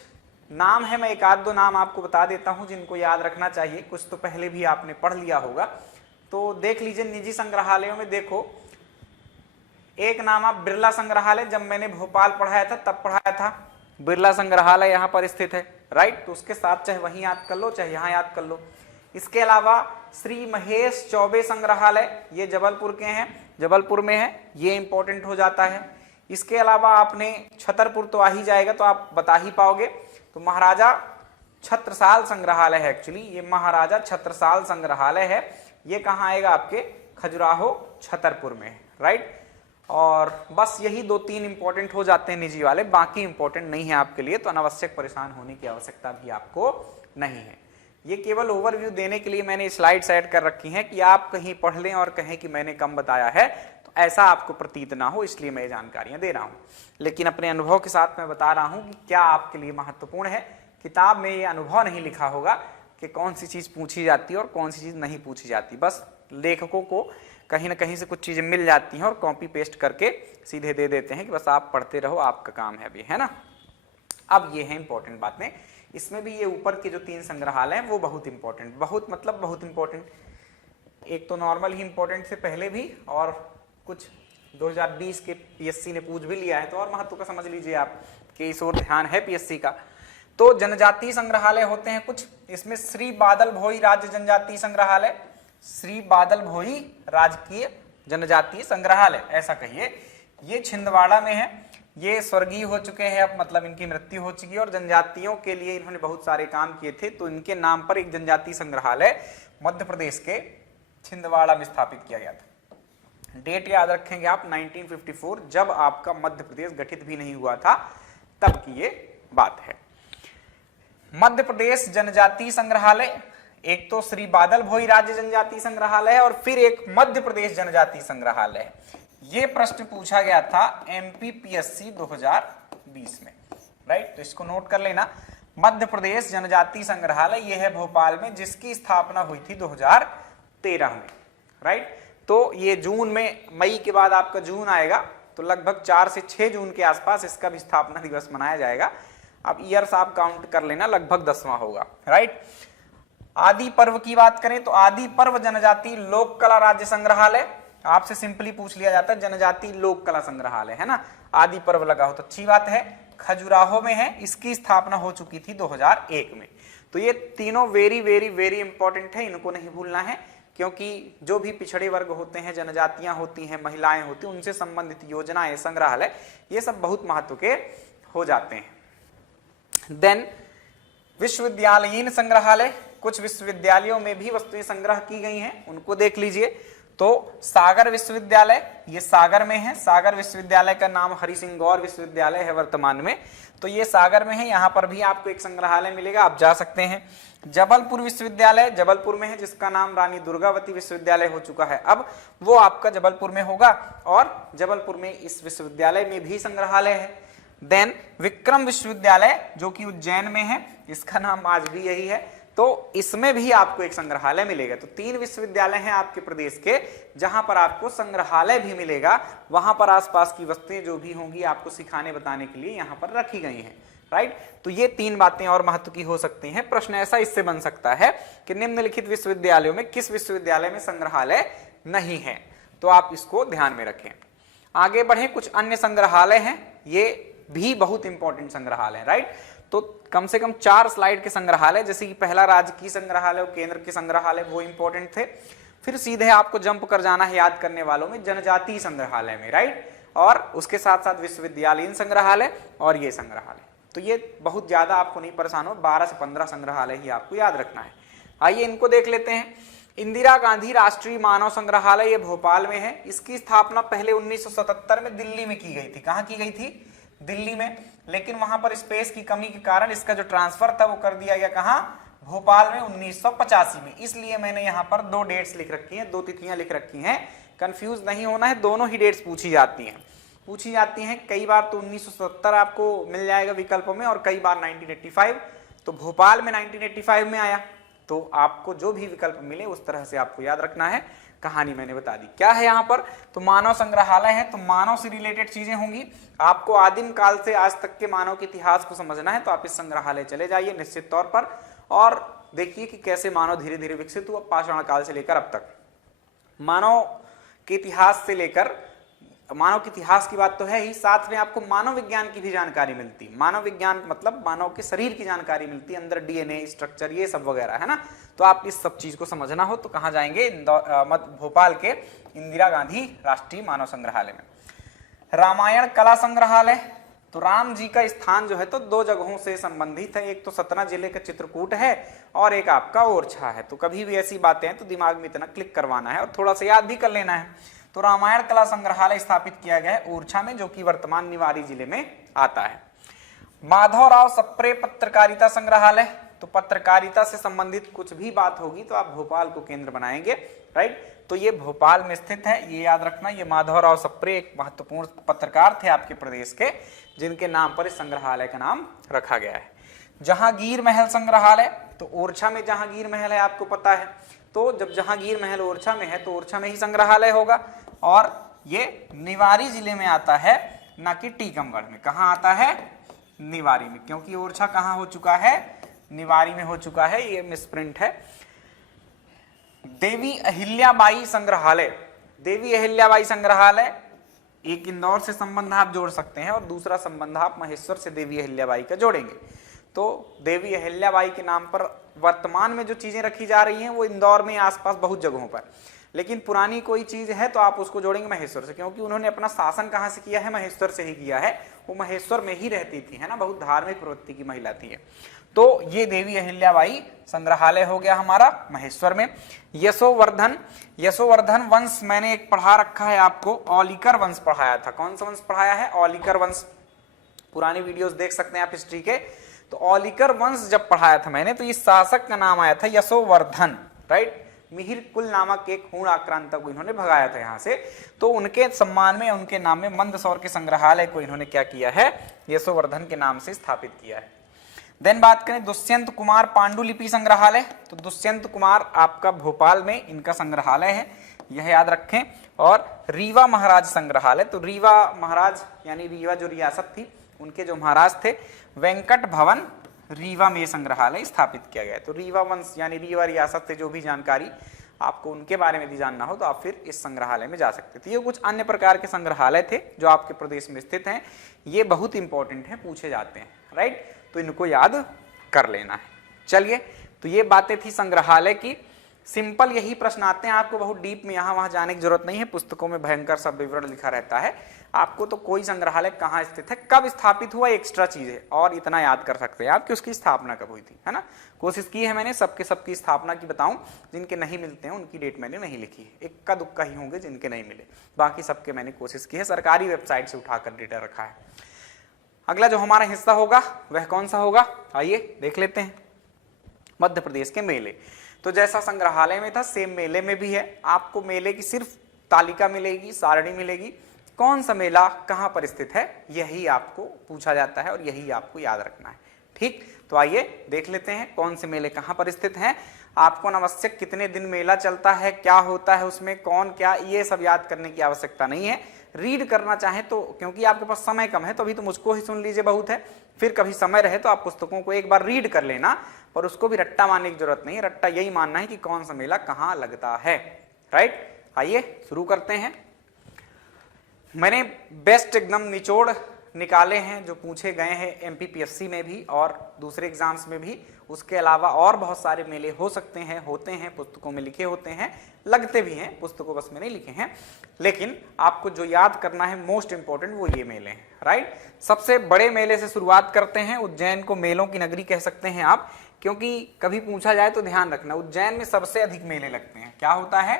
नाम है, मैं 1-2 नाम आपको बता देता हूं जिनको याद रखना चाहिए, कुछ तो पहले भी आपने पढ़ लिया होगा। तो देख लीजिए निजी संग्रहालयों में, देखो एक नाम आप बिरला संग्रहालय, जब मैंने भोपाल पढ़ाया था तब पढ़ाया था, बिरला संग्रहालय यहाँ पर स्थित है, राइट। तो उसके साथ चाहे वहीं याद कर लो चाहे यहाँ याद कर लो। इसके अलावा श्री महेश चौबे संग्रहालय, ये जबलपुर के हैं, जबलपुर में है, ये इंपॉर्टेंट हो जाता है। इसके अलावा आपने छतरपुर तो आ ही जाएगा, तो आप बता ही पाओगे। तो महाराजा छत्रसाल संग्रहालय है, एक्चुअली ये महाराजा छत्रसाल संग्रहालय है। ये कहाँ आएगा? आपके खजुराहो छतरपुर में, राइट। और बस यही 2-3 इंपॉर्टेंट हो जाते हैं निजी वाले, बाकी इंपॉर्टेंट नहीं है आपके लिए, तो अनावश्यक परेशान होने की आवश्यकता भी आपको नहीं है। ये केवल ओवरव्यू देने के लिए मैंने स्लाइड सेट कर रखी हैं कि आप कहीं पढ़ लें और कहें कि मैंने कम बताया है, तो ऐसा आपको प्रतीत ना हो, इसलिए मैं ये जानकारियां दे रहा हूं। लेकिन अपने अनुभव के साथ मैं बता रहा हूं कि क्या आपके लिए महत्वपूर्ण है। किताब में ये अनुभव नहीं लिखा होगा कि कौन सी चीज पूछी जाती है और कौन सी चीज नहीं पूछी जाती। बस लेखकों को कहीं ना कहीं से कुछ चीजें मिल जाती हैं और कॉपी पेस्ट करके सीधे दे देते हैं कि बस आप पढ़ते रहो, आपका काम है अभी, है ना। अब ये है इंपॉर्टेंट बातें। इसमें भी ये ऊपर के जो 3 संग्रहालय हैं वो बहुत इंपॉर्टेंट, बहुत मतलब बहुत इंपॉर्टेंट। एक तो नॉर्मल ही इंपॉर्टेंट से पहले भी, और कुछ 2020 के पीएससी ने पूछ भी लिया है, तो और महत्व का समझ लीजिए आप कि इस ओर ध्यान है पीएससी का। तो जनजातीय संग्रहालय होते हैं कुछ, इसमें श्री बादल भोई राज्य जनजातीय संग्रहालय, श्री बादल भोई राजकीय जनजातीय संग्रहालय ऐसा कहिए, ये छिंदवाड़ा में है। ये स्वर्गीय हो चुके हैं अब, मतलब इनकी मृत्यु हो चुकी है, और जनजातियों के लिए इन्होंने बहुत सारे काम किए थे, तो इनके नाम पर एक जनजातीय संग्रहालय मध्य प्रदेश के छिंदवाड़ा में स्थापित किया गया था। डेट याद रखेंगे आप 1954, जब आपका मध्य प्रदेश गठित भी नहीं हुआ था, तब की ये बात है। मध्य प्रदेश जनजातीय संग्रहालय, एक तो श्री बादल भोई राज्य जनजातीय संग्रहालय है और फिर एक मध्य प्रदेश जनजातीय संग्रहालय है। ये प्रश्न पूछा गया था एमपीपीएससी 2020 में, राइट। तो इसको नोट कर लेना। मध्य प्रदेश जनजातीय संग्रहालय ये है भोपाल में, जिसकी स्थापना हुई थी 2013 में, राइट। तो ये जून में, मई के बाद आपका जून आएगा, तो लगभग 4 से 6 जून के आसपास इसका भी स्थापना दिवस मनाया जाएगा। अब ईयर्स आप काउंट कर लेना, लगभग 10वां होगा, राइट। आदि पर्व की बात करें तो आदि पर्व जनजातीय लोक कला राज्य संग्रहालय, आपसे सिंपली पूछ लिया जाता है जनजातीय लोक कला संग्रहालय, है ना। आदि पर्व लगा हो तो अच्छी बात है। खजुराहो में है, इसकी स्थापना हो चुकी थी 2001 में। तो ये तीनों वेरी वेरी वेरी इंपॉर्टेंट है, इनको नहीं भूलना है, क्योंकि जो भी पिछड़े वर्ग होते हैं, जनजातियां होती हैं, महिलाएं होती हैं, उनसे संबंधित योजनाएं, संग्रहालय, ये सब बहुत महत्व के हो जाते हैं। देन विश्वविद्यालयीन संग्रहालय, कुछ विश्वविद्यालयों में भी वस्तुएं संग्रह की गई हैं, उनको देख लीजिए। तो सागर विश्वविद्यालय, ये सागर में है। सागर विश्वविद्यालय का नाम हरि सिंह गौर विश्वविद्यालय है वर्तमान में, तो ये सागर में है। यहाँ पर भी आपको एक संग्रहालय मिलेगा, आप जा सकते हैं। जबलपुर विश्वविद्यालय जबलपुर में है, जिसका नाम रानी दुर्गावती विश्वविद्यालय हो चुका है अब, वो आपका जबलपुर में होगा, और जबलपुर में इस विश्वविद्यालय में भी संग्रहालय है। देन विक्रम विश्वविद्यालय जो कि उज्जैन में है, इसका नाम आज भी यही है, तो इसमें भी आपको एक संग्रहालय मिलेगा। तो 3 विश्वविद्यालय हैं आपके प्रदेश के, जहां पर आपको संग्रहालय भी मिलेगा। वहां पर आसपास की वस्तुएं जो भी होंगी आपको सिखाने बताने के लिए यहां पर रखी गई हैं, राइट। तो ये 3 बातें और महत्व की हो सकती हैं। प्रश्न ऐसा इससे बन सकता है कि निम्नलिखित विश्वविद्यालयों में किस विश्वविद्यालय में संग्रहालय नहीं है, तो आप इसको ध्यान में रखें। आगे बढ़े, कुछ अन्य संग्रहालय हैं, ये भी बहुत इंपॉर्टेंट संग्रहालय है, राइट। तो कम से कम 4 स्लाइड के संग्रहालय, जैसे कि पहला राजकीय संग्रहालय, केंद्र के संग्रहालय, वो इंपॉर्टेंट थे। फिर सीधे आपको जंप कर जाना है याद करने वालों में जनजातीय संग्रहालय में, राइट, और उसके साथ साथ विश्वविद्यालयीन संग्रहालय और ये संग्रहालय। तो ये बहुत ज्यादा आपको नहीं परेशान हो, 12 से 15 संग्रहालय ही आपको याद रखना है। आइए इनको देख लेते हैं। इंदिरा गांधी राष्ट्रीय मानव संग्रहालय, ये भोपाल में है। इसकी स्थापना पहले 1977 में दिल्ली में की गई थी। कहाँ की गई थी? दिल्ली में। लेकिन वहां पर स्पेस की कमी के कारण इसका जो ट्रांसफर था वो कर दिया गया कहां? भोपाल में 1985 में। इसलिए मैंने यहाँ पर 2 डेट्स लिख रखी हैं, 2 तिथियां लिख रखी हैं। कंफ्यूज नहीं होना है, दोनों ही डेट्स पूछी जाती हैं। कई बार तो 1970 आपको मिल जाएगा विकल्पों में, और कई बार 1985। तो भोपाल में 1985 में आया, तो आपको जो भी विकल्प मिले उस तरह से आपको याद रखना है। कहानी मैंने बता दी। क्या है यहाँ पर? तो मानव संग्रहालय है, तो मानव से रिलेटेड चीजें होंगी। आपको आदिम काल से आज तक के मानव के इतिहास को समझना है, तो आप इस संग्रहालय चले जाइए निश्चित तौर पर, और देखिए कि कैसे मानव धीरे धीरे विकसित हुआ पाषाण काल से लेकर अब तक। मानव के इतिहास से लेकर, मानव के इतिहास की बात तो है ही, साथ में आपको मानव विज्ञान की भी जानकारी मिलती है। मानव विज्ञान मतलब मानव के शरीर की जानकारी मिलती है, अंदर डीएनए स्ट्रक्चर ये सब वगैरह, है ना। तो आप इस सब चीज को समझना हो तो कहाँ जाएंगे? भोपाल के इंदिरा गांधी राष्ट्रीय मानव संग्रहालय में। रामायण कला संग्रहालय, तो राम जी का स्थान जो है तो 2 जगहों से संबंधित है। एक तो सतना जिले का चित्रकूट है और एक आपका ओरछा है। तो कभी भी ऐसी बातें हैं तो दिमाग में इतना क्लिक करवाना है और थोड़ा सा याद भी कर लेना है। तो रामायण कला संग्रहालय स्थापित किया गया है ओरछा में, जो कि वर्तमान निवाड़ी जिले में आता है। माधवराव सप्रे पत्रकारिता संग्रहालय, तो पत्रकारिता से संबंधित कुछ भी बात होगी तो आप भोपाल को केंद्र बनाएंगे, राइट। तो ये भोपाल में स्थित है, ये याद रखना। ये माधवराव सप्रे एक महत्वपूर्ण पत्रकार थे आपके प्रदेश के, जिनके नाम पर इस संग्रहालय का नाम रखा गया है। जहांगीर महल संग्रहालय, तो ओरछा में जहांगीर महल है, आपको पता है। तो जब जहांगीर महल ओरछा में है तो ओरछा में ही संग्रहालय होगा, और ये निवारी जिले में आता है, ना कि टीकमगढ़ में। कहाँ आता है? निवारी में, क्योंकि ओरछा कहाँ हो चुका है? निवारी में हो चुका है, ये मिसप्रिंट है। देवी अहिल्याबाई संग्रहालय, देवी अहिल्याबाई संग्रहालय, एक इंदौर से संबंध आप जोड़ सकते हैं और दूसरा संबंध आप महेश्वर से देवी अहिल्याबाई का जोड़ेंगे। तो देवी अहिल्याबाई के नाम पर वर्तमान में जो चीजें रखी जा रही हैं वो इंदौर में आसपास बहुत जगहों पर, लेकिन पुरानी कोई चीज है तो आप उसको जोड़ेंगे महेश्वर से, क्योंकि उन्होंने अपना शासन कहाँ से किया है? महेश्वर से ही किया है। वो महेश्वर में ही रहती थी, है ना, बहुत धार्मिक प्रवृत्ति की महिला थी। तो ये देवी अहिल्याबाई संग्रहालय हो गया हमारा महेश्वर में। यशोवर्धन, यशोवर्धन वंश मैंने एक पढ़ा रखा है आपको, औलिकर वंश पढ़ाया था। कौन सा वंश पढ़ाया है? औलिकर वंश। पुरानी वीडियोस देख सकते हैं आप हिस्ट्री के। तो औलिकर वंश जब पढ़ाया था मैंने, तो इस शासक का नाम आया था यशोवर्धन, राइट। मिहिर कुल नामक एक हूण आक्रांतक को इन्होंने भगाया था यहाँ से। तो उनके सम्मान में, उनके नाम में मंदसौर के संग्रहालय को इन्होंने क्या किया है? यशोवर्धन के नाम से स्थापित किया है। देन बात करें दुष्यंत कुमार पांडुलिपि संग्रहालय, तो दुष्यंत कुमार आपका भोपाल में इनका संग्रहालय है, यह याद रखें। और रीवा महाराज संग्रहालय, तो रीवा महाराज यानी रीवा जो रियासत थी, उनके जो महाराज थे, वेंकट भवन रीवा में संग्रहालय स्थापित किया गया। तो रीवा वंश यानी रीवा रियासत से जो भी जानकारी आपको उनके बारे में भी जानना हो तो आप फिर इस संग्रहालय में जा सकते थे। ये कुछ अन्य प्रकार के संग्रहालय थे जो आपके प्रदेश में स्थित हैं, ये बहुत इंपॉर्टेंट है, पूछे जाते हैं, राइट। तो इनको याद कर लेना है। चलिए, तो ये बातें थी संग्रहालय की। सिंपल यही प्रश्न आते हैं, आपको बहुत डीप में यहाँ वहां जाने की जरूरत नहीं है, पुस्तकों में भयंकर सब विवरण लिखा रहता है। आपको तो कोई संग्रहालय कहाँ स्थित है, कब स्थापित हुआ, एक्स्ट्रा चीज है, और इतना याद कर सकते हैं आप कि उसकी स्थापना कब हुई थी, है ना। कोशिश की है मैंने सबकी स्थापना की बताऊं, जिनके नहीं मिलते हैं उनकी डेट मैंने नहीं लिखी है, इक्का दुक्का ही होंगे जिनके नहीं मिले, बाकी सबके मैंने कोशिश की है, सरकारी वेबसाइट से उठाकर डेटा रखा है। अगला जो हमारा हिस्सा होगा वह कौन सा होगा, आइए देख लेते हैं। मध्य प्रदेश के मेले। तो जैसा संग्रहालय में था सेम मेले में भी है। आपको मेले की सिर्फ तालिका मिलेगी, सारणी मिलेगी, कौन सा मेला कहां पर स्थित है यही आपको पूछा जाता है और यही आपको याद रखना है, ठीक। तो आइए देख लेते हैं कौन से मेले कहां पर स्थित हैं। आपको अनावश्यक कितने दिन मेला चलता है, क्या होता है उसमें, कौन क्या, ये सब याद करने की आवश्यकता नहीं है। रीड करना चाहें तो, क्योंकि आपके पास समय कम है तो अभी तो मुझको ही सुन लीजिए बहुत है, फिर कभी समय रहे तो आप पुस्तकों को एक बार रीड कर लेना, और उसको भी रट्टा मानने की जरूरत नहीं है। रट्टा यही मानना है कि कौन सा मेला कहाँ लगता है, राइट। आइए शुरू करते हैं। मैंने बेस्ट एकदम निचोड़ निकाले हैं जो पूछे गए हैं एमपीपीएससी में भी और दूसरे एग्जाम्स में भी। उसके अलावा और बहुत सारे मेले हो सकते हैं, होते हैं, पुस्तकों में लिखे होते हैं, लगते भी हैं, पुस्तकों बस में नहीं लिखे हैं, लेकिन आपको जो याद करना है मोस्ट इंपॉर्टेंट वो ये मेले हैं, राइट। सबसे बड़े मेले से शुरुआत करते हैं। उज्जैन को मेलों की नगरी कह सकते हैं आप, क्योंकि कभी पूछा जाए तो ध्यान रखना, उज्जैन में सबसे अधिक मेले लगते हैं। क्या होता है,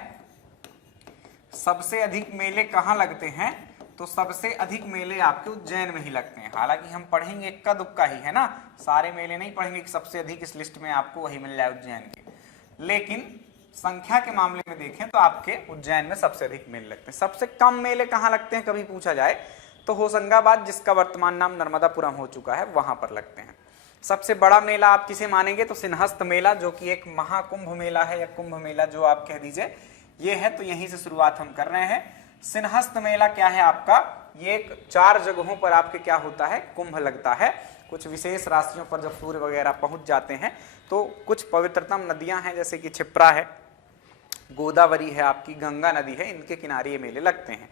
सबसे अधिक मेले कहाँ लगते हैं, तो सबसे अधिक मेले आपके उज्जैन में ही लगते हैं। हालांकि हम पढ़ेंगे इक्का दुक्का ही, है ना, सारे मेले नहीं पढ़ेंगे कि सबसे अधिक इस लिस्ट में आपको वही मिल जाए उज्जैन के, लेकिन संख्या के मामले में देखें तो आपके उज्जैन में सबसे अधिक मेले लगते हैं। सबसे कम मेले कहाँ लगते हैं कभी पूछा जाए तो होशंगाबाद, जिसका वर्तमान नाम नर्मदापुरम हो चुका है, वहां पर लगते हैं। सबसे बड़ा मेला आप किसे मानेंगे, तो सिंहस्थ मेला, जो कि एक महाकुंभ मेला है या कुंभ मेला जो आप कह दीजिए, ये है। तो यहीं से शुरुआत हम कर रहे हैं। सिंहस्थ मेला क्या है आपका, ये 4 जगहों पर आपके क्या होता है, कुंभ लगता है। कुछ विशेष राशियों पर जब सूर्य वगैरह पहुंच जाते हैं तो कुछ पवित्रतम नदियां हैं, जैसे कि क्षिप्रा है, गोदावरी है, आपकी गंगा नदी है, इनके किनारे ये मेले लगते हैं।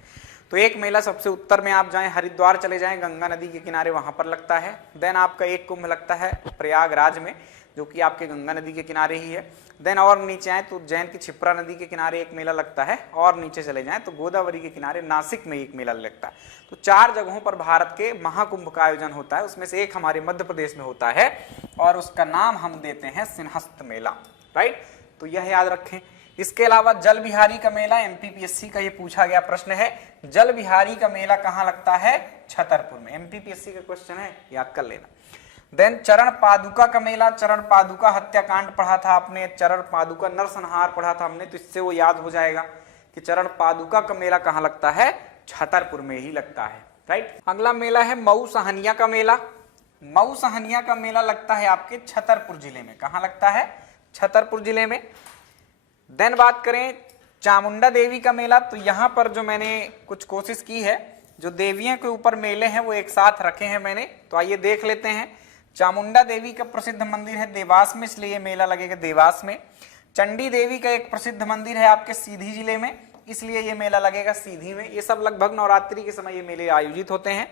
तो एक मेला सबसे उत्तर में आप जाएं, हरिद्वार चले जाएं, गंगा नदी के किनारे, वहां पर लगता है। देन आपका एक कुंभ लगता है प्रयागराज में, जो कि आपके गंगा नदी के किनारे ही है। देन और नीचे आए तो उज्जैन की क्षिप्रा नदी के किनारे एक मेला लगता है, और नीचे चले जाएं तो गोदावरी के किनारे नासिक में एक मेला लगता है। तो 4 जगहों पर भारत के महाकुंभ का आयोजन होता है, उसमें से एक हमारे मध्य प्रदेश में होता है और उसका नाम हम देते हैं सिंहस्थ मेला, राइट। तो यह याद रखें। इसके अलावा जल बिहारी का मेला, एमपीपीएससी का ये पूछा गया प्रश्न है, जल बिहारी का मेला कहाँ लगता है, छतरपुर में। एमपीपीएससी का क्वेश्चन है, याद कर लेना। देन चरण पादुका का मेला, चरण पादुका हत्याकांड पढ़ा था आपने, चरण पादुका नरसंहार पढ़ा था हमने, तो इससे वो याद हो जाएगा कि चरण पादुका का मेला कहाँ लगता है, छतरपुर में ही लगता है, राइट। अगला मेला है मऊ सहनिया का मेला। मऊ सहनिया का मेला लगता है आपके छतरपुर जिले में। कहाँ लगता है, छतरपुर जिले में। देन बात करें चामुंडा देवी का मेला, तो यहां पर जो मैंने कुछ कोशिश की है, जो देवियों के ऊपर मेले हैं वो एक साथ रखे हैं मैंने, तो आइए देख लेते हैं। चामुंडा देवी का प्रसिद्ध मंदिर है देवास में, इसलिए ये मेला लगेगा देवास में। चंडी देवी का एक प्रसिद्ध मंदिर है आपके सीधी जिले में, इसलिए ये मेला लगेगा सीधी में। ये सब लगभग नवरात्रि के समय ये मेले आयोजित होते हैं।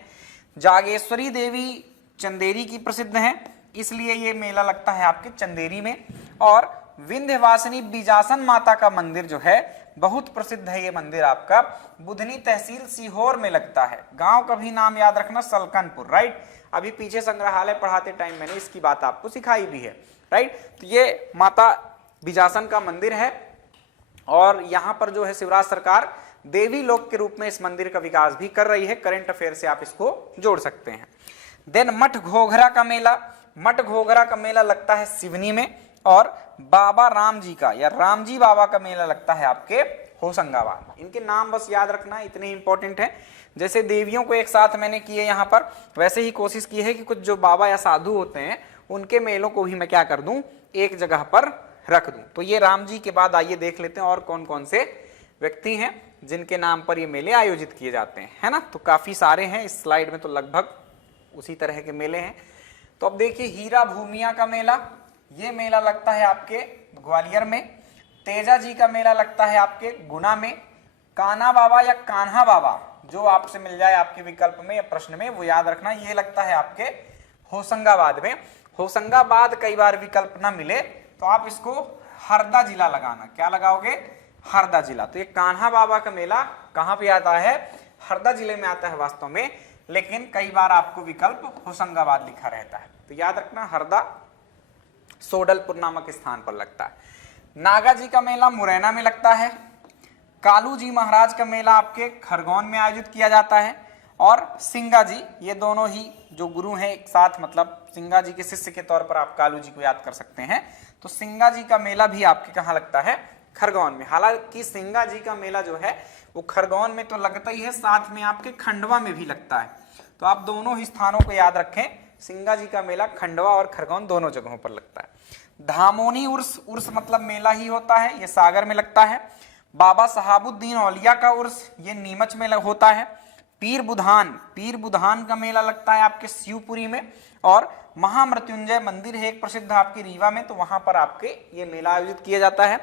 जागेश्वरी देवी चंदेरी की प्रसिद्ध है, इसलिए ये मेला लगता है आपके चंदेरी में। और विंध्यवासिनी बीजासन माता का मंदिर जो है बहुत प्रसिद्ध है, ये मंदिर आपका बुधनी तहसील सीहोर में लगता है। गांव का भी नाम याद रखना, सलकनपुर, राइट। अभी पीछे संग्रहालय पढ़ाते टाइम मैंने इसकी बात आपको सिखाई भी है, राइट। तो ये माता बीजासन का मंदिर है और यहाँ पर जो है शिवराज सरकार देवी लोक के रूप में इस मंदिर का विकास भी कर रही है। करंट अफेयर से आप इसको जोड़ सकते हैं। देन मठ घोघरा का मेला, मठ घोघरा का मेला लगता है सिवनी में। और बाबा राम जी का या रामजी बाबा का मेला लगता है आपके होशंगाबाद। इनके नाम बस याद रखना, इतने इंपॉर्टेंट है। जैसे देवियों को एक साथ मैंने किए यहाँ पर, वैसे ही कोशिश की है कि कुछ जो बाबा या साधु होते हैं उनके मेलों को भी मैं क्या कर दूं, एक जगह पर रख दूं। तो ये राम जी के बाद आइए देख लेते हैं और कौन कौन से व्यक्ति हैं जिनके नाम पर ये मेले आयोजित किए जाते हैं, है ना। तो काफी सारे हैं, इस स्लाइड में तो लगभग उसी तरह के मेले हैं। तो अब देखिए हीरा भूमिया का मेला, ये मेला लगता है आपके ग्वालियर में। तेजा जी का मेला लगता है आपके गुना में। कान्हा बाबा या कान्हा बाबा जो आपसे मिल जाए आपके विकल्प में या प्रश्न में, वो याद रखना, ये लगता है आपके होशंगाबाद में। होशंगाबाद कई बार विकल्प ना मिले तो आप इसको हरदा जिला लगाना। क्या लगाओगे, हरदा जिला। तो ये कान्हा बाबा का मेला कहाँ पे आता है, हरदा जिले में आता है वास्तव में, लेकिन कई बार आपको विकल्प होशंगाबाद लिखा रहता है। तो याद रखना हरदा सोडलपुर नामक स्थान पर लगता है। नागा जी का मेला मुरैना में लगता है। कालू जी महाराज का मेला आपके खरगोन में आयोजित किया जाता है। और सिंगा जी, ये दोनों ही जो गुरु हैं एक साथ, मतलब सिंगा जी के शिष्य के तौर पर आप कालू जी को याद कर सकते हैं। तो सिंगा जी का मेला भी आपके कहाँ लगता है, खरगोन में। हालांकि सिंगा जी का मेला जो है वो खरगोन में तो लगता ही है, साथ में आपके खंडवा में भी लगता है। तो आप दोनों ही स्थानों को याद रखें, सिंगा जी का मेला खंडवा और खरगोन दोनों जगहों पर लगता है। धामोनी उर्स, उर्स मतलब मेला ही होता है, ये सागर में लगता है। बाबा साहबुद्दीन औलिया का उर्स, ये नीमच में होता है। पीर बुधान का मेला लगता है आपके शिवपुरी में। और महामृत्युंजय मंदिर है एक प्रसिद्ध आपकी रीवा में, तो वहां पर आपके ये मेला आयोजित किया जाता है।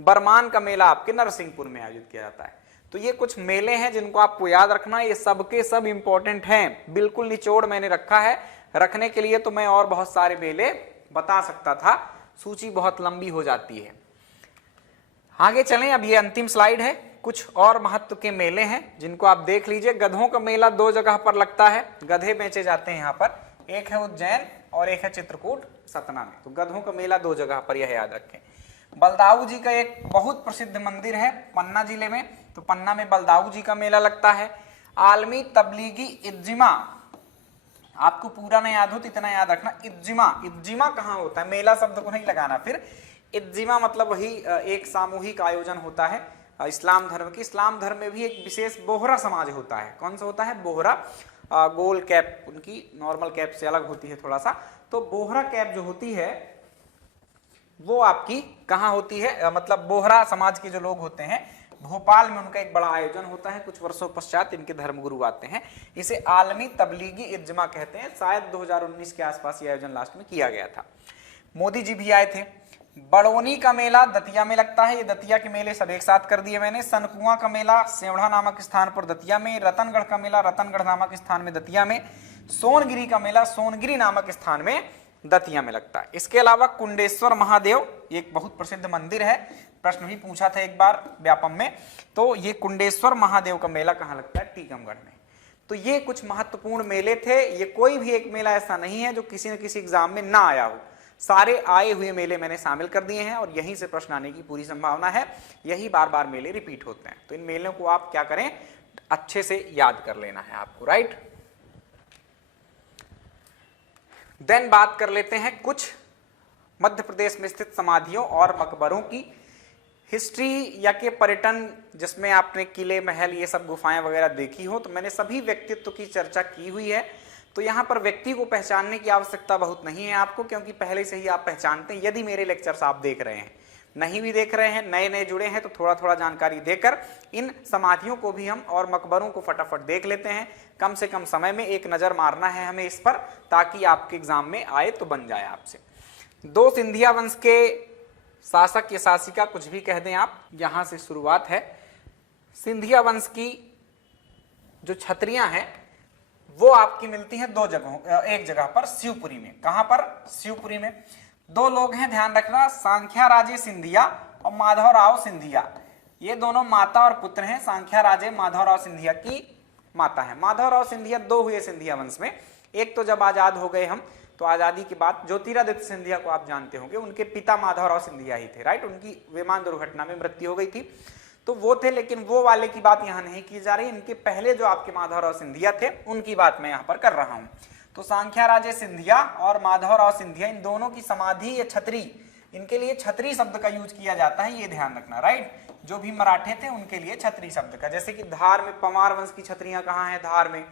बरमान का मेला आपके नरसिंहपुर में आयोजित किया जाता है। तो ये कुछ मेले हैं जिनको आपको याद रखना, ये सबके सब इंपॉर्टेंट हैं। बिल्कुल निचोड़ मैंने रखा है, रखने के लिए तो मैं और बहुत सारे मेले बता सकता था, सूची बहुत लंबी हो जाती है। आगे चलें, अब ये अंतिम स्लाइड है। कुछ और महत्व के मेले हैं जिनको आप देख लीजिए। गधों का मेला 2 जगह पर लगता है, गधे बेचे जाते हैं यहाँ पर, एक है उज्जैन और एक है चित्रकूट सतना में। तो गधों का मेला 2 जगह पर, यह याद रखें। बलदाऊ जी का एक बहुत प्रसिद्ध मंदिर है पन्ना जिले में, तो पन्ना में बलदाऊ जी का मेला लगता है। आलमी तबलीगी इज्जिमा, आपको पूरा नहीं याद हो तो इतना याद रखना, इज्जिमा कहाँ होता है, मेला शब्द को नहीं लगाना। फिर इज्जिमा मतलब वही एक सामूहिक आयोजन होता है इस्लाम धर्म की। इस्लाम धर्म में भी एक विशेष बोहरा समाज होता है। कौन सा होता है, बोहरा। गोल कैप उनकी नॉर्मल कैप से अलग होती है थोड़ा सा। तो बोहरा कैप जो होती है वो आपकी कहाँ होती है, मतलब बोहरा समाज के जो लोग होते हैं भोपाल में, उनका एक बड़ा आयोजन होता है। कुछ वर्षों पश्चात इनके धर्मगुरु आते हैं, इसे आलमी तबलीगी इज्तिमा कहते हैं। शायद 2019 के आसपास ये आयोजन लास्ट में किया गया था। मोदी जी भी आए थे। बड़ोनी का मेला दतिया में लगता है, ये दतिया के मेले सब एक साथ कर दिए मैंने। सनकुआ का मेला सेवढ़ा नामक स्थान पर दतिया में। रतनगढ़ का मेला रतनगढ़ नामक स्थान में दतिया में। सोनगिरी का मेला सोनगिरी नामक स्थान में दतिया में लगता है। इसके अलावा कुंडेश्वर महादेव, ये एक बहुत प्रसिद्ध मंदिर है, प्रश्न भी पूछा था एक बार व्यापम में। तो ये कुंडेश्वर महादेव का मेला कहाँ लगता है, टीकमगढ़ में। तो ये कुछ महत्वपूर्ण मेले थे। ये कोई भी एक मेला ऐसा नहीं है जो किसी न किसी एग्जाम में ना आया हो, सारे आए हुए मेले मैंने शामिल कर दिए हैं और यहीं से प्रश्न आने की पूरी संभावना है। यही बार बार मेले रिपीट होते हैं। तो इन मेलों को आप क्या करें, अच्छे से याद कर लेना है आपको, राइट। देन बात कर लेते हैं कुछ मध्य प्रदेश में स्थित समाधियों और मकबरों की हिस्ट्री या के पर्यटन, जिसमें आपने किले, महल, ये सब गुफाएं वगैरह देखी हो, तो मैंने सभी व्यक्तित्व की चर्चा की हुई है। तो यहाँ पर व्यक्ति को पहचानने की आवश्यकता बहुत नहीं है आपको, क्योंकि पहले से ही आप पहचानते हैं। यदि मेरे लेक्चर्स आप देख रहे हैं, नहीं भी देख रहे हैं, नए नए जुड़े हैं, तो थोड़ा थोड़ा जानकारी देकर इन समाधियों को भी हम और मकबरों को फटाफट देख लेते हैं। कम से कम समय में एक नजर मारना है हमें इस पर, ताकि आपके एग्जाम में आए तो बन जाए आपसे। दो सिंधिया वंश के शासक या शासिका, कुछ भी कह दें आप, यहां से शुरुआत है। सिंधिया वंश की जो छत्रियां हैं वो आपकी मिलती हैं दो जगहों, एक जगह पर शिवपुरी में। कहां पर? शिवपुरी में। दो लोग हैं, ध्यान रखना, सांख्या राजे सिंधिया और माधवराव सिंधिया। ये दोनों माता और पुत्र हैं। सांख्या राजे माधवराव सिंधिया की माता है। माधवराव सिंधिया दो हुए सिंधिया वंश में। एक तो जब आजाद हो गए हम, तो आजादी के बाद ज्योतिरादित्य सिंधिया को आप जानते होंगे, उनके पिता माधवराव सिंधिया ही थे, राइट। उनकी विमान दुर्घटना में मृत्यु हो गई थी, तो वो थे। लेकिन वो वाले की बात यहाँ नहीं की जा रही। इनके पहले जो आपके माधवराव सिंधिया थे, उनकी बात मैं यहाँ पर कर रहा हूँ। तो सांख्या राजे सिंधिया और माधवराव सिंधिया, इन दोनों की समाधि या छतरी, इनके लिए छतरी शब्द का यूज किया जाता है, ये ध्यान रखना, राइट। जो भी मराठे थे उनके लिए छतरी शब्द का, जैसे कि धार में पमार वंश की छतरियां कहाँ हैं? धार में।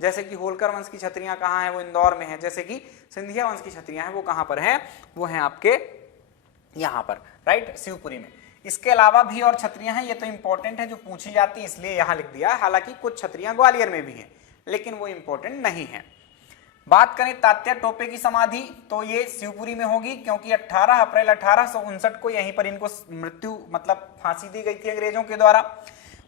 जैसे कि होलकर वंश की छतरियां कहाँ हैं? वो इंदौर में है। जैसे कि सिंधिया वंश की छतरियां हैं, वो कहाँ पर हैं? वो हैं आपके यहाँ पर, राइट, शिवपुरी में। इसके अलावा भी और छतरियां हैं, ये तो इंपॉर्टेंट है, जो पूछी जाती है, इसलिए यहाँ लिख दिया। हालांकि कुछ छतरियां ग्वालियर में भी हैं, लेकिन वो इंपॉर्टेंट नहीं है। बात करें तात्या टोपे की समाधि, तो ये शिवपुरी में होगी, क्योंकि 18 अप्रैल 1859 को यहीं पर इनको मृत्यु मतलब फांसी दी गई थी अंग्रेजों के द्वारा।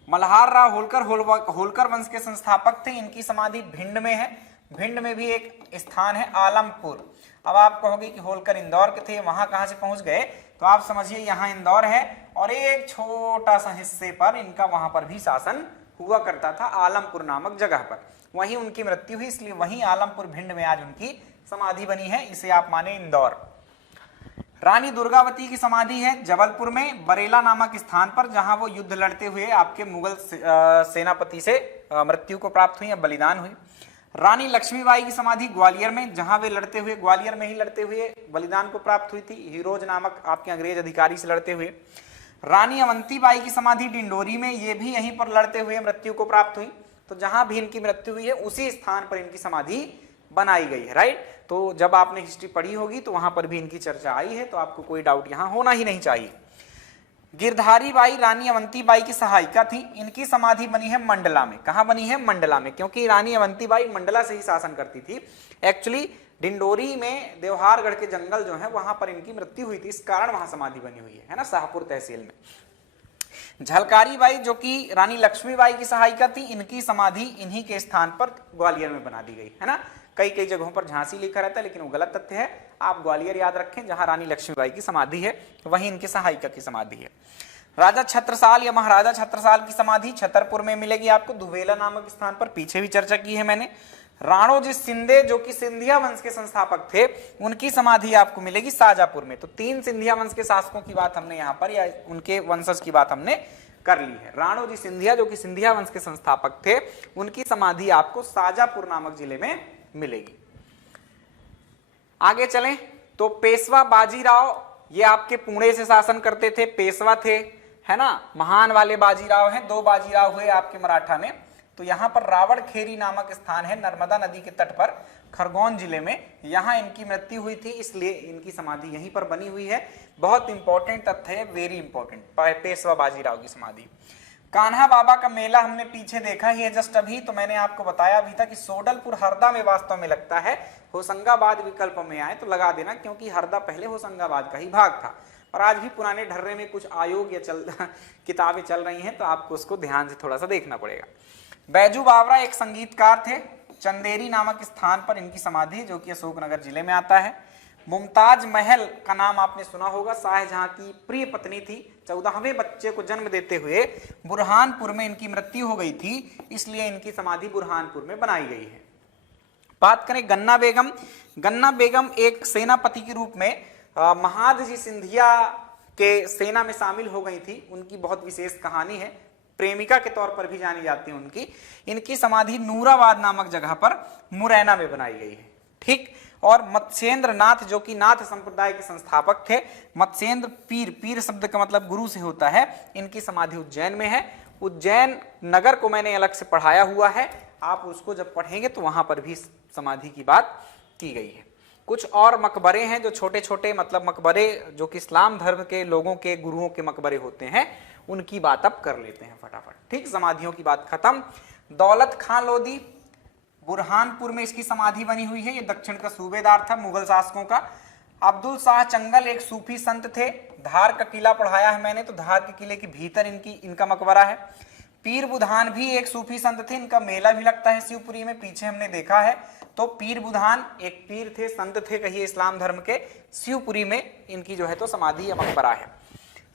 मल्हार राव होलकर वंश के संस्थापक थे। इनकी समाधि भिंड में है। भिंड में भी एक स्थान है आलमपुर। अब आप कहोगे कि होलकर इंदौर के थे, वहां कहां से पहुंच गए? तो आप समझिए यहाँ इंदौर है और एक छोटा सा हिस्से पर इनका वहां पर भी शासन हुआ करता था, आलमपुर नामक जगह पर। वहीं उनकी मृत्यु हुई, इसलिए वहीं आलमपुर भिंड में आज उनकी समाधि बनी है। इसे आप माने इंदौर। रानी दुर्गावती की समाधि है जबलपुर में, बरेला नामक स्थान पर, जहां वो युद्ध लड़ते हुए आपके मुगल सेनापति से मृत्यु को प्राप्त हुई या बलिदान हुई। रानी लक्ष्मीबाई की समाधि ग्वालियर में, जहां वे लड़ते हुए, ग्वालियर में ही लड़ते हुए बलिदान को प्राप्त हुई थी, हीरोज नामक आपके अंग्रेज अधिकारी से लड़ते हुए। रानी अवंतीबाई की समाधि डिंडोरी में, ये भी यहीं पर लड़ते हुए मृत्यु को प्राप्त हुई। तो जहां भी इनकी मृत्यु हुई है, उसी स्थान पर इनकी समाधि बनाई गई है, राइट। तो जब आपने हिस्ट्री पढ़ी होगी तो वहां पर भी इनकी चर्चा आई है, तो आपको कोई डाउट यहां होना ही नहीं चाहिए। गिरधारी बाई रानी अवंतीबाई की सहायिका थी। इनकी समाधि बनी है मंडला में। कहां बनी है? मंडला में, क्योंकि रानी अवंतीबाई मंडला से ही शासन करती थी। एक्चुअली डिंडोरी में देवहारगढ़ के जंगल जो है, वहां पर इनकी मृत्यु हुई थी, इस कारण वहां समाधि बनी हुई है ना, शाहपुर तहसील में। झलकारी बाई, जो कि रानी लक्ष्मीबाई की सहायिका थी, इनकी समाधि इन्हीं के स्थान पर ग्वालियर में बना दी गई है ना। कई कई जगहों पर झांसी लिखा रहता है, लेकिन वो गलत तथ्य है। आप ग्वालियर याद रखें, जहां रानी लक्ष्मीबाई की समाधि है, वहीं इनकी सहायिका की समाधि है। राजा छत्रसाल या महाराजा छत्रसाल की समाधि छतरपुर में मिलेगी आपको, दुबेला नामक स्थान पर। पीछे भी चर्चा की है मैंने। राणोजी शिंदे, जो कि सिंधिया वंश के संस्थापक थे, उनकी समाधि आपको मिलेगी शाजापुर में। तो 3 सिंधिया वंश के शासकों की बात हमने यहाँ पर, या उनके वंशज की बात हमने कर ली है। राणोजी सिंधिया, जो कि सिंधिया वंश के संस्थापक थे, उनकी समाधि आपको शाजापुर नामक जिले में मिलेगी। आगे चलें तो पेशवा बाजीराव, ये आपके पुणे से शासन करते थे, पेशवा थे, है ना, महान वाले बाजीराव हैं। 2 बाजीराव हुए आपके मराठा में। तो यहां पर रावणखेरी नामक स्थान है, नर्मदा नदी के तट पर, खरगोन जिले में। यहां इनकी मृत्यु हुई थी, इसलिए इनकी समाधि यहीं पर बनी हुई है। बहुत इंपॉर्टेंट तथ्य है, वेरी इंपॉर्टेंट, पेशवा बाजीराव की समाधि। कान्हा बाबा का मेला हमने पीछे देखा ही है जस्ट अभी, तो मैंने आपको बताया भी था कि सोडलपुर हरदा में वास्तव में लगता है। होशंगाबाद विकल्प में आए तो लगा देना, क्योंकि हरदा पहले होशंगाबाद का ही भाग था। और आज भी पुराने ढर्रे में कुछ आयोग या किताबें चल रही हैं, तो आपको उसको ध्यान से थोड़ा सा देखना पड़ेगा। बैजू बावरा एक संगीतकार थे, चंदेरी नामक स्थान पर इनकी समाधि, जो कि अशोकनगर जिले में आता है। मुमताज महल का नाम आपने सुना होगा, शाहजहां की प्रिय पत्नी थी। 14वें बच्चे को जन्म देते हुए बुरहानपुर में इनकी मृत्यु हो गई थी, इसलिए इनकी समाधि बुरहानपुर में बनाई गई है। बात करें गन्ना बेगम, गन्ना बेगम एक सेनापति के रूप में महादजी सिंधिया के सेना में शामिल हो गई थी। उनकी बहुत विशेष कहानी है, प्रेमिका के तौर पर भी जानी जाती है उनकी। इनकी समाधि नूराबाद नामक जगह पर मुरैना में बनाई गई है, ठीक। और मत्स्येंद्र नाथ जो कि नाथ संप्रदाय के संस्थापक थे। मत्स्येंद्र पीर, पीर शब्द का मतलब गुरु से होता है। इनकी समाधि उज्जैन में है। उज्जैन नगर को मैंने अलग से पढ़ाया हुआ है, आप उसको जब पढ़ेंगे तो वहां पर भी समाधि की बात की गई है। कुछ और मकबरे हैं जो छोटे छोटे, मतलब मकबरे जो कि इस्लाम धर्म के लोगों के गुरुओं के मकबरे होते हैं, उनकी बात अब कर लेते हैं फटाफट। ठीक, समाधियों की बात खत्म। दौलत खां लोधी बुरहानपुर में इसकी समाधि बनी हुई है। ये दक्षिण का सूबेदार था मुगल शासकों का। अब्दुल शाह चंगल एक सूफी संत थे। धार का किला पढ़ाया है मैंने, तो धार के किले के भीतर इनका मकबरा है। पीर बुधान भी एक सूफी संत थे, इनका मेला भी लगता है शिवपुरी में, पीछे हमने देखा है। तो पीर बुधान एक पीर थे, संत थे कहिए इस्लाम धर्म के, शिवपुरी में इनकी जो है तो समाधि या मकबरा है।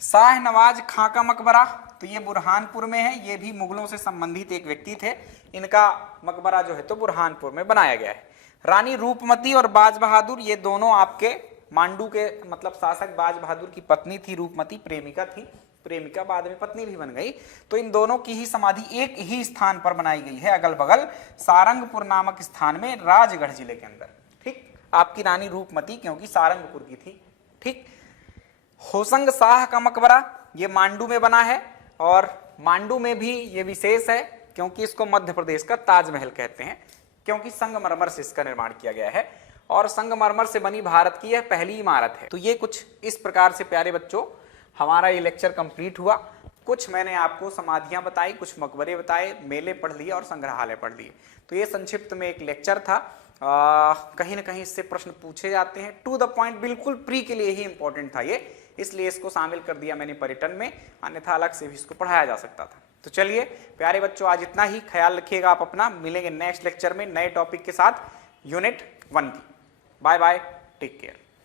शाह नवाज खां का मकबरा, तो ये बुरहानपुर में है। ये भी मुगलों से संबंधित एक व्यक्ति थे, इनका मकबरा जो है तो बुरहानपुर में बनाया गया है। रानी रूपमती और बाज बहादुर, ये दोनों आपके मांडू के मतलब शासक बाज बहादुर की पत्नी थी। रूपमती प्रेमिका थी, प्रेमिका बाद में पत्नी भी बन गई। तो इन दोनों की ही समाधि एक ही स्थान पर बनाई गई है, अगल बगल सारंगपुर नामक स्थान में, राजगढ़ जिले के अंदर। ठीक, आपकी रानी रूपमती क्योंकि सारंगपुर की थी। ठीक, होशंग शाह का मकबरा ये मांडू में बना है, और मांडू में भी ये विशेष है क्योंकि इसको मध्य प्रदेश का ताजमहल कहते हैं, क्योंकि संगमरमर से इसका निर्माण किया गया है, और संगमरमर से बनी भारत की यह पहली इमारत है। तो ये कुछ इस प्रकार से प्यारे बच्चों हमारा ये लेक्चर कंप्लीट हुआ। कुछ मैंने आपको समाधियां बताई, कुछ मकबरे बताए, मेले पढ़ लिए और संग्रहालय पढ़ लिए। तो ये संक्षिप्त में एक लेक्चर था। कहीं ना कहीं इससे प्रश्न पूछे जाते हैं, टू द पॉइंट, बिल्कुल प्री के लिए ही इंपॉर्टेंट था ये, इसलिए इसको शामिल कर दिया मैंने परिटन में, अन्यथा अलग से भी इसको पढ़ाया जा सकता था। तो चलिए प्यारे बच्चों, आज इतना ही। ख्याल रखिएगा आप अपना। मिलेंगे नेक्स्ट लेक्चर में नए टॉपिक के साथ, यूनिट 1 की। Bye bye, take care.